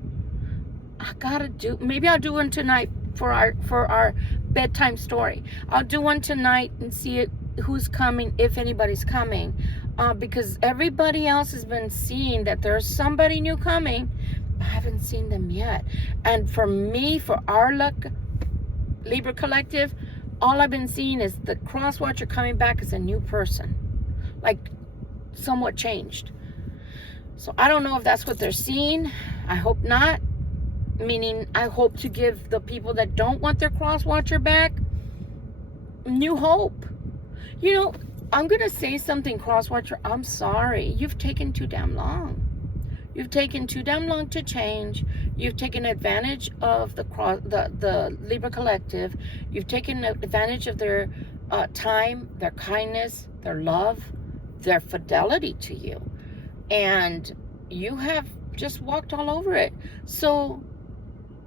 I gotta do, maybe I'll do one tonight for our bedtime story. I'll do one tonight and see who's coming, if anybody's coming, because everybody else has been seeing that there's somebody new coming. I haven't seen them yet. And for me, for our luck, Libra Collective, all I've been seeing is the cross watcher coming back as a new person, like somewhat changed. So I don't know if that's what they're seeing. I hope not. Meaning, I hope to give the people that don't want their cross watcher back new hope. You know, I'm going to say something, cross watcher. I'm sorry. You've taken too damn long. You've taken too damn long to change. You've taken advantage of the Libra Collective. You've taken advantage of their time, their kindness, their love, their fidelity to you. And you have just walked all over it. So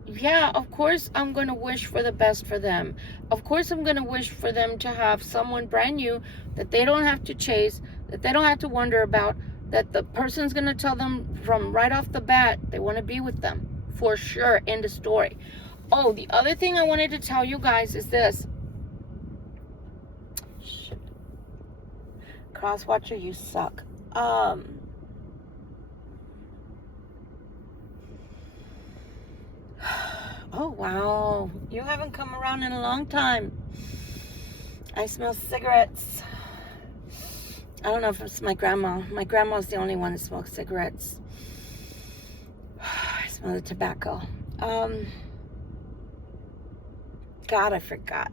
yeah, of course I'm going to wish for the best for them. Of course I'm going to wish for them to have someone brand new that they don't have to chase, that they don't have to wonder about, that the person's going to tell them from right off the bat they want to be with them. For sure. End of story. Oh, the other thing I wanted to tell you guys is this. Shit. Crosswatcher, you suck. Oh, wow. You haven't come around in a long time. I smell cigarettes. I don't know if it's my grandma. My grandma's the only one that smokes cigarettes. I smell the tobacco. God, I forgot.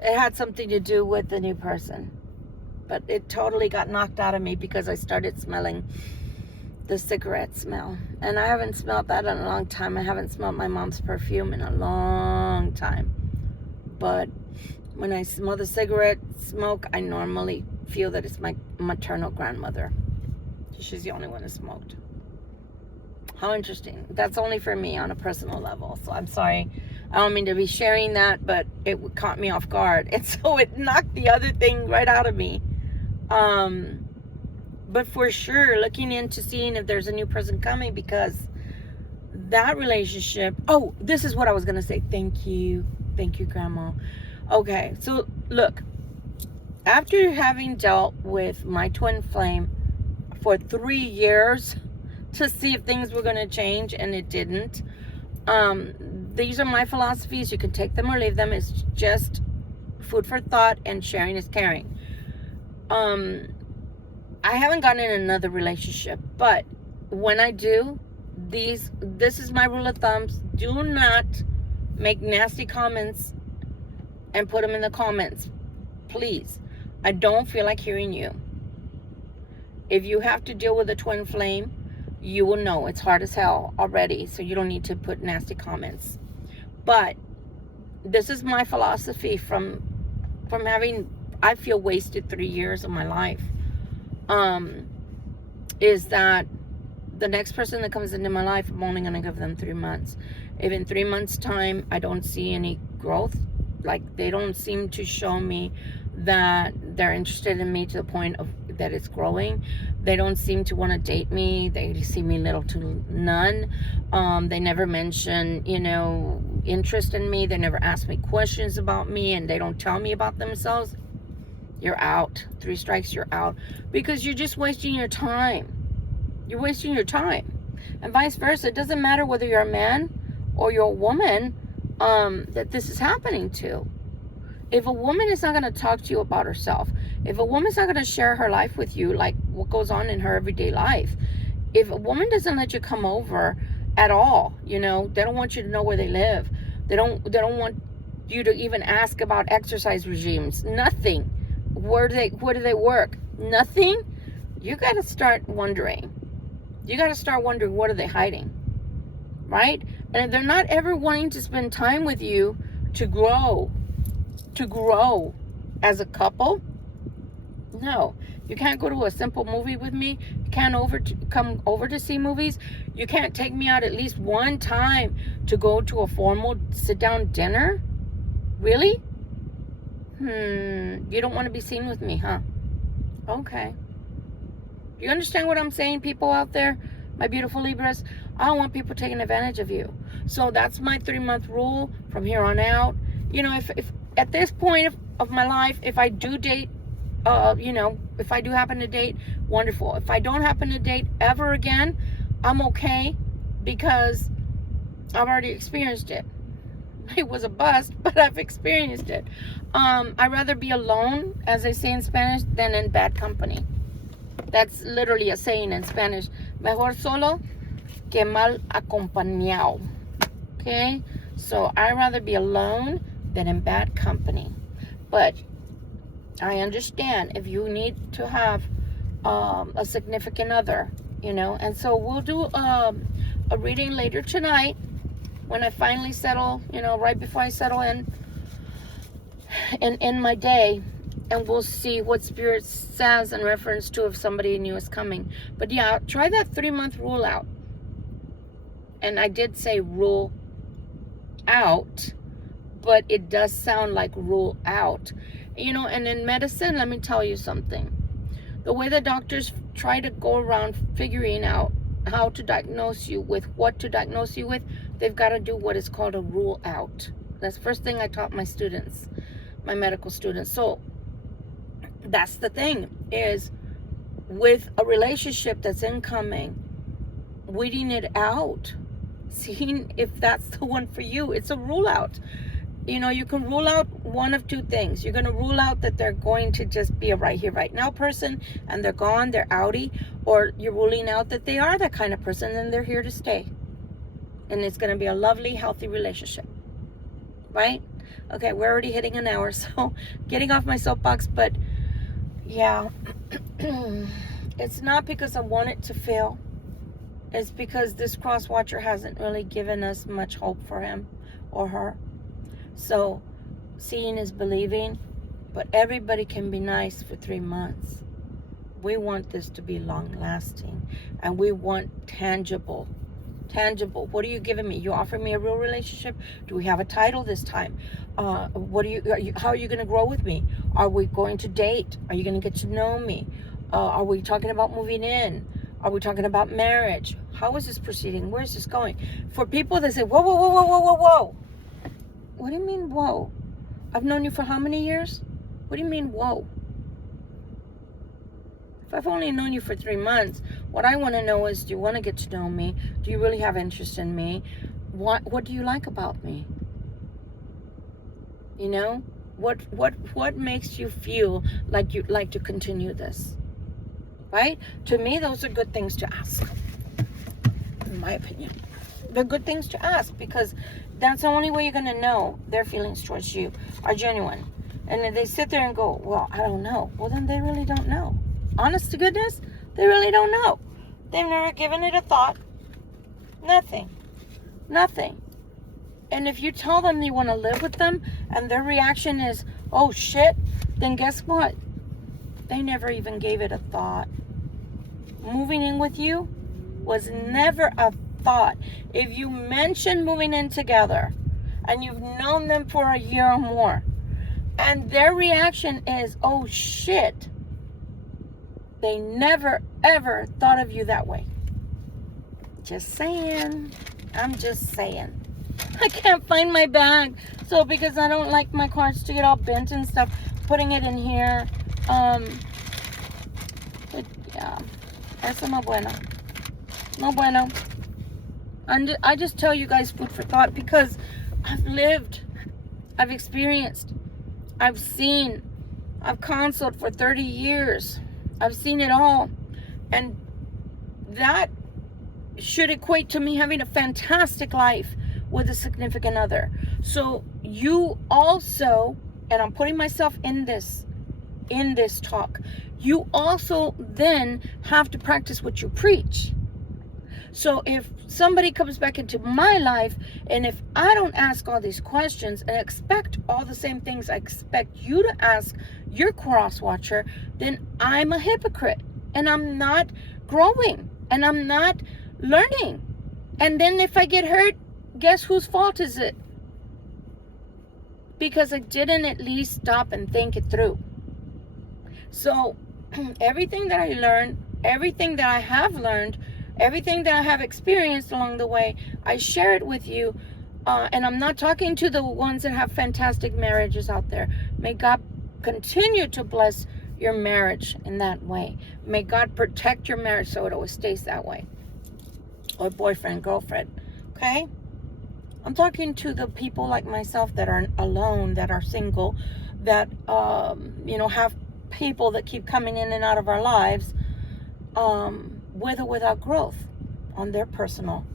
It had something to do with the new person. But it totally got knocked out of me because I started smelling the cigarette smell. And I haven't smelled that in a long time. I haven't smelled my mom's perfume in a long time. But when I smell the cigarette smoke, I normally feel that it's my maternal grandmother. She's the only one who smoked. How interesting. That's only for me on a personal level. So I'm sorry. I don't mean to be sharing that, but it caught me off guard. And so it knocked the other thing right out of me. But for sure, looking into seeing if there's a new person coming, because that relationship... Oh, this is what I was going to say. Thank you. Thank you, Grandma. Okay, so look. After having dealt with my twin flame for 3 years to see if things were going to change, and it didn't. These are my philosophies. You can take them or leave them. It's just food for thought, and sharing is caring. I haven't gotten in another relationship, but when I do, this is my rule of thumb. Do not make nasty comments and put them in the comments. Please. I don't feel like hearing you. If you have to deal with a twin flame, you will know it's hard as hell already, so you don't need to put nasty comments. But this is my philosophy from having, I feel, wasted 3 years of my life. Is that the next person that comes into my life, I'm only going to give them 3 months. If in 3 months time I don't see any growth, like they don't seem to show me that they're interested in me to the point of that it's growing, they don't seem to want to date me, they see me little to none, they never mention, you know, interest in me, they never ask me questions about me, and they don't tell me about themselves, you're out. 3 strikes, you're out. Because you're just wasting your time. You're wasting your time. And vice versa. It doesn't matter whether you're a man or you're a woman that this is happening to. If a woman is not going to talk to you about herself, if a woman's not going to share her life with you, like what goes on in her everyday life, if a woman doesn't let you come over at all, you know, they don't want you to know where they live, They don't want you to even ask about exercise regimes. Nothing. Where do they work? Nothing. You got to start wondering. You got to start wondering, what are they hiding? Right? And if they're not ever wanting to spend time with you to grow as a couple, no. You can't go to a simple movie with me. You can't come over to see movies. You can't take me out at least one time to go to a formal sit-down dinner. Really? You don't want to be seen with me, huh? Okay. Do you understand what I'm saying, people out there? My beautiful Libras? I don't want people taking advantage of you. So that's my 3-month rule from here on out. You know, if at this point of my life, if I do date, you know, if I do happen to date, wonderful. If I don't happen to date ever again, I'm okay, because I've already experienced it. It was a bust, but I've experienced it. I'd rather be alone, as they say in Spanish, than in bad company. That's literally a saying in Spanish. Mejor solo que mal acompañado. Okay? So I'd rather be alone than in bad company. But I understand if you need to have a significant other, you know. And so we'll do a reading later tonight when I finally settle, you know, right before I settle in my day. And we'll see what Spirit says in reference to if somebody new is coming. But yeah, try that 3-month rule out. And I did say rule out, but it does sound like rule out. You know, and in medicine, let me tell you something. The way the doctors try to go around figuring out how to diagnose you with, what to diagnose you with, they've got to do what is called a rule out. That's the first thing I taught my students, my medical students. So that's the thing, is with a relationship that's incoming, weeding it out, seeing if that's the one for you. It's a rule out. You know, you can rule out one of two things. You're going to rule out that they're going to just be a right here, right now person, and they're gone, they're outie. Or you're ruling out that they are that kind of person and they're here to stay. And it's going to be a lovely, healthy relationship. Right? Okay, we're already hitting an hour, so getting off my soapbox. But yeah, it's not because I want it to fail. It's because this cross watcher hasn't really given us much hope for him or her. So, seeing is believing, but everybody can be nice for 3 months. We want this to be long-lasting, and we want tangible. Tangible. What are you giving me? You offering me a real relationship? Do we have a title this time? What how are you going to grow with me? Are we going to date? Are you going to get to know me? Are we talking about moving in? Are we talking about marriage? How is this proceeding? Where is this going? For people that say, whoa, whoa, whoa, whoa, whoa, whoa, whoa. What do you mean, whoa? I've known you for how many years? What do you mean, whoa? If I've only known you for 3 months, what I want to know is, do you want to get to know me? Do you really have interest in me? What do you like about me? You know? What makes you feel like you'd like to continue this? Right? To me, those are good things to ask. In my opinion. They're good things to ask, because that's the only way you're going to know their feelings towards you are genuine. And if they sit there and go, well, I don't know. Well, then they really don't know. Honest to goodness, they really don't know. They've never given it a thought. Nothing. Nothing. And if you tell them you want to live with them and their reaction is, oh shit, then guess what? They never even gave it a thought. Moving in with you was never a thought. If you mention moving in together and you've known them for a year or more, and their reaction is, oh shit, they never ever thought of you that way. Just saying. I'm just saying. I can't find my bag, so because I don't like my cards to get all bent and stuff, putting it in here, yeah, eso no bueno. No bueno. And I just tell you guys food for thought, because I've lived, I've experienced, I've seen, I've counseled for 30 years. I've seen it all. And that should equate to me having a fantastic life with a significant other. So you also, and I'm putting myself in this talk, you also then have to practice what you preach. So if somebody comes back into my life, and if I don't ask all these questions and expect all the same things I expect you to ask your cross watcher, then I'm a hypocrite, and I'm not growing, and I'm not learning. And then if I get hurt, guess whose fault is it? Because I didn't at least stop and think it through. So everything that I learned, everything that I have learned, everything that I have experienced along the way, I share it with you. And I'm not talking to the ones that have fantastic marriages out there. May God continue to bless your marriage in that way. May God protect your marriage so it always stays that way. Or boyfriend, girlfriend. Okay? I'm talking to the people like myself that are alone, that are single, that, have people that keep coming in and out of our lives, with or without growth on their personal,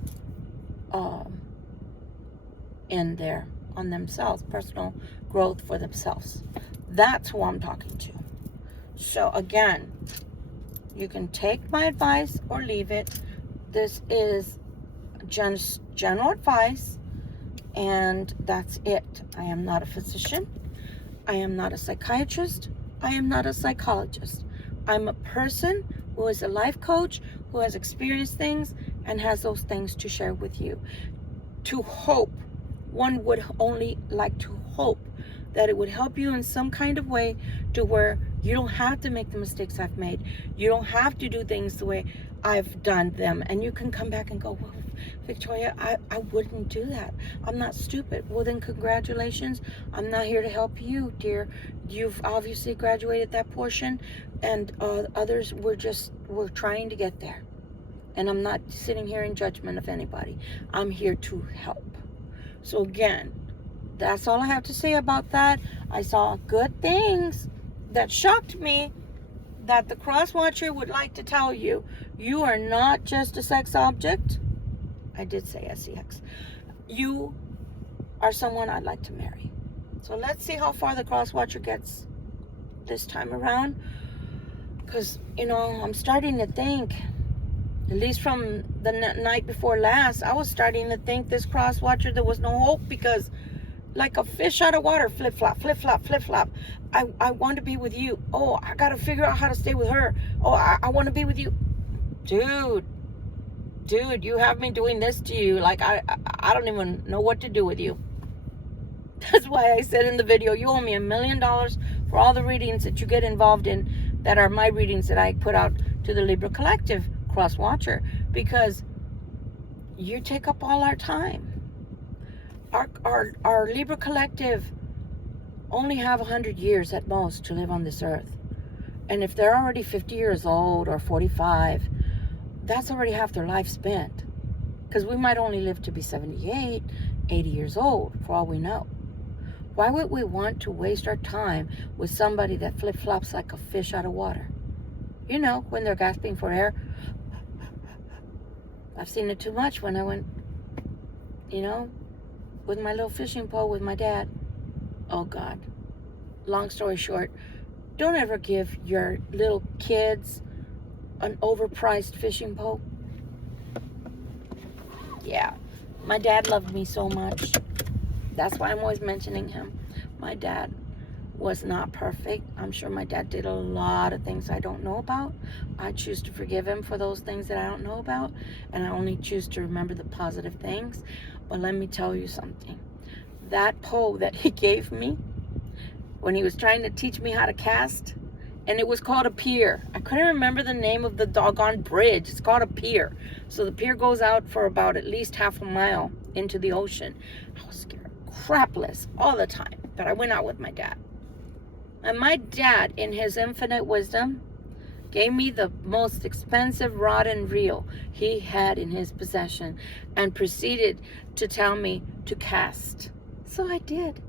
on themselves, personal growth for themselves. That's who I'm talking to. So again, you can take my advice or leave it. This is just general advice, and that's it. I am not a physician. I am not a psychiatrist. I am not a psychologist. I'm a person who is a life coach, who has experienced things and has those things to share with you. To hope, one would only like to hope that it would help you in some kind of way to where you don't have to make the mistakes I've made. You don't have to do things the way I've done them. And you can come back and go, well, Victoria, I wouldn't do that. I'm not stupid. Well, then congratulations. I'm not here to help you, dear. You've obviously graduated that portion, and others we're trying to get there. And I'm not sitting here in judgment of anybody. I'm here to help. So again, that's all I have to say about that. I saw good things that shocked me, that the cross watcher would like to tell you. You are not just a sex object. I did say sex. You are someone I'd like to marry. So let's see how far the cross watcher gets this time around. Because, I'm starting to think, at least from the night before last, I was starting to think this cross watcher, there was no hope, because like a fish out of water, flip flop, flip flop, flip flop. I want to be with you. Oh, I got to figure out how to stay with her. Oh, I want to be with you. Dude, you have me doing this to you. Like, I don't even know what to do with you. That's why I said in the video, you owe me $1 million for all the readings that you get involved in that are my readings that I put out to the Libra Collective Cross Watcher, because you take up all our time. Our Libra Collective only have 100 years at most to live on this earth. And if they're already 50 years old or 45, that's already half their life spent. Because we might only live to be 78, 80 years old, for all we know. Why would we want to waste our time with somebody that flip-flops like a fish out of water? When they're gasping for air. I've seen it too much when I went, with my little fishing pole with my dad. Oh, God. Long story short, don't ever give your little kids an overpriced fishing pole. Yeah, my dad loved me so much. That's why I'm always mentioning him. My dad was not perfect. I'm sure my dad did a lot of things I don't know about. I choose to forgive him for those things that I don't know about, and I only choose to remember the positive things. But let me tell you something. That pole that he gave me when he was trying to teach me how to cast, and it was called a pier. I couldn't remember the name of the doggone bridge. It's called a pier. So the pier goes out for about at least half a mile into the ocean. I was scared crapless all the time, but I went out with my dad. And my dad, in his infinite wisdom, gave me the most expensive rod and reel he had in his possession and proceeded to tell me to cast. So I did.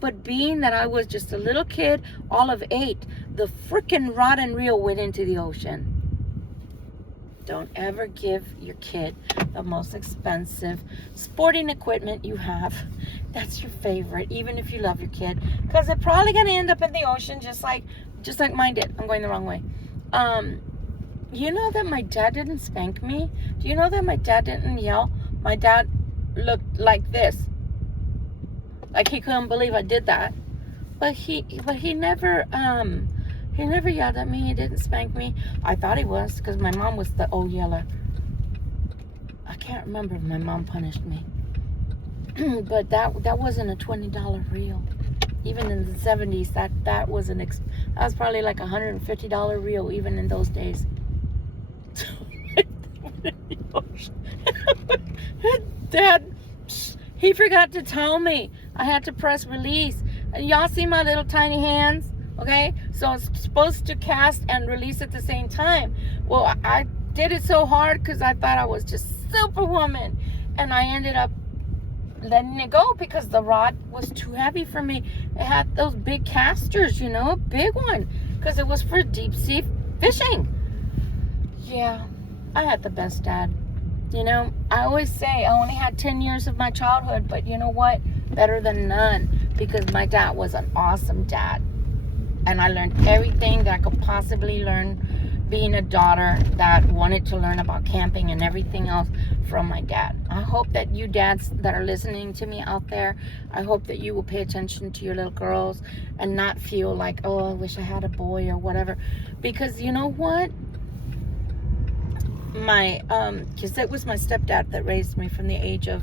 But being that I was just a little kid, all of 8, the frickin' rod and reel went into the ocean. don't ever give your kid the most expensive sporting equipment you have. That's your favorite, even if you love your kid, because they're probably going to end up in the ocean just like mine did. I'm going the wrong way. You know that my dad didn't spank me? Do you know that my dad didn't yell? My dad looked like this. Like he couldn't believe I did that. But he never yelled at me. He didn't spank me. I thought he was, because my mom was the old yeller. I can't remember if my mom punished me. But that wasn't a $20 reel. Even in the 70s, that was probably like a $150 reel, even in those days. Dad, he forgot to tell me. I had to press release. And y'all see my little tiny hands? Okay? So it's supposed to cast and release at the same time. Well, I did it so hard because I thought I was just Superwoman. And I ended up letting it go because the rod was too heavy for me. It had those big casters, you know, a big one, because it was for deep sea fishing. Yeah, I had the best dad. You know, I always say I only had 10 years of my childhood, but you know what? Better than none, because my dad was an awesome dad. And I learned everything that I could possibly learn being a daughter that wanted to learn about camping and everything else from my dad. I hope that you dads that are listening to me out there, I hope that you will pay attention to your little girls and not feel like, oh, I wish I had a boy or whatever. Because you know what? Because it was my stepdad that raised me from the age of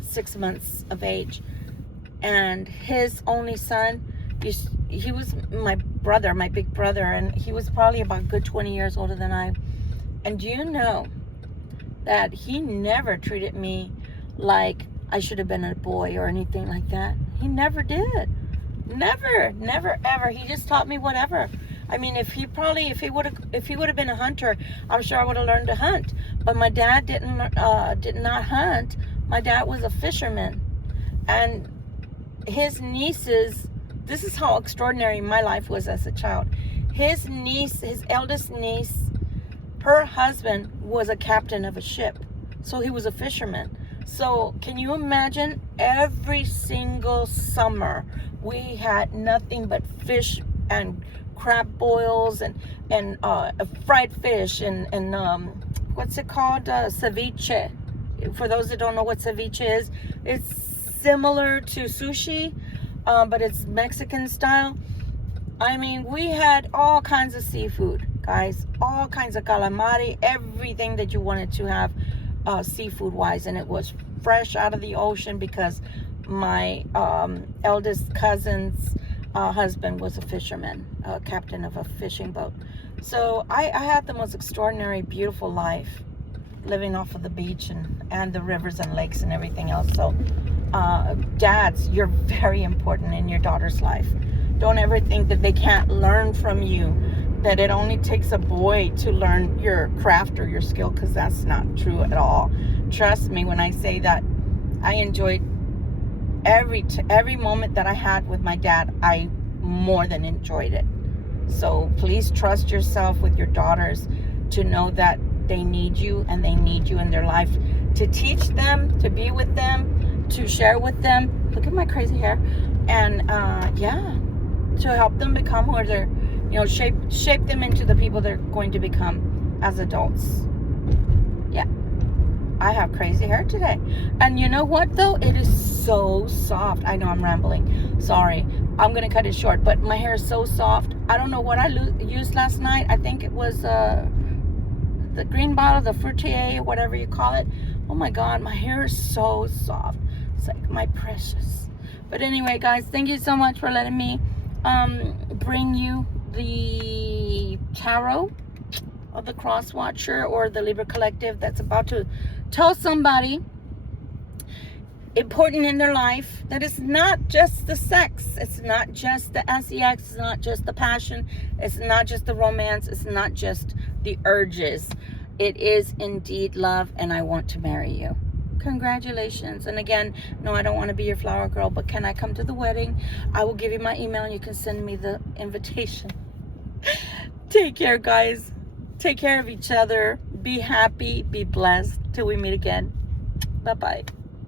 6 months of age. And his only son, he was my brother, my big brother, and he was probably about a good 20 years older than I. And do you know that he never treated me like I should have been a boy or anything like that? He never did. Never, ever. He just taught me whatever. I mean, if he would have been a hunter, I'm sure I would have learned to hunt. But my dad did not hunt. My dad was a fisherman, and his nieces. This is how extraordinary my life was as a child. His niece, his eldest niece, her husband was a captain of a ship, so he was a fisherman. So can you imagine? Every single summer we had nothing but fish and crab boils and fried fish and what's it called, ceviche. For those that don't know what ceviche is, it's similar to sushi, but it's Mexican style. I mean, we had all kinds of seafood, guys, all kinds of calamari, everything that you wanted to have seafood wise, and it was fresh out of the ocean because my eldest cousin's husband was a fisherman, a captain of a fishing boat. So I had the most extraordinary, beautiful life, living off of the beach and the rivers and lakes and everything else. So dads, you're very important in your daughter's life. Don't ever think that they can't learn from you, that it only takes a boy to learn your craft or your skill, because that's not true at all. Trust me when I say that. I enjoyed every moment that I had with my dad. I more than enjoyed it. So please trust yourself with your daughters to know that they need you, and they need you in their life to teach them, to be with them, to share with them. Look at my crazy hair. And to help them become who they're, shape them into the people they're going to become as adults. Yeah, I have crazy hair today. And you know what though? It is so soft. I know I'm rambling. Sorry. I'm going to cut it short, but my hair is so soft. I don't know what I used last night. I think it was the green bottle, the Fruitier, whatever you call it. Oh my God, my hair is so soft. It's like my precious. But anyway, guys, thank you so much for letting me bring you the tarot of the Cross Watcher, or the Libra Collective, that's about to tell somebody important in their life that it's not just the sex, it's not just the sex, it's not just the passion, it's not just the romance, it's not just the urges. It is indeed love, and I want to marry you. Congratulations. And again, no, I don't want to be your flower girl, but can I come to the wedding? I will give you my email and you can send me the invitation. Take care, guys. Take care of each other. Be happy. Be blessed. Till we meet again. Bye-bye.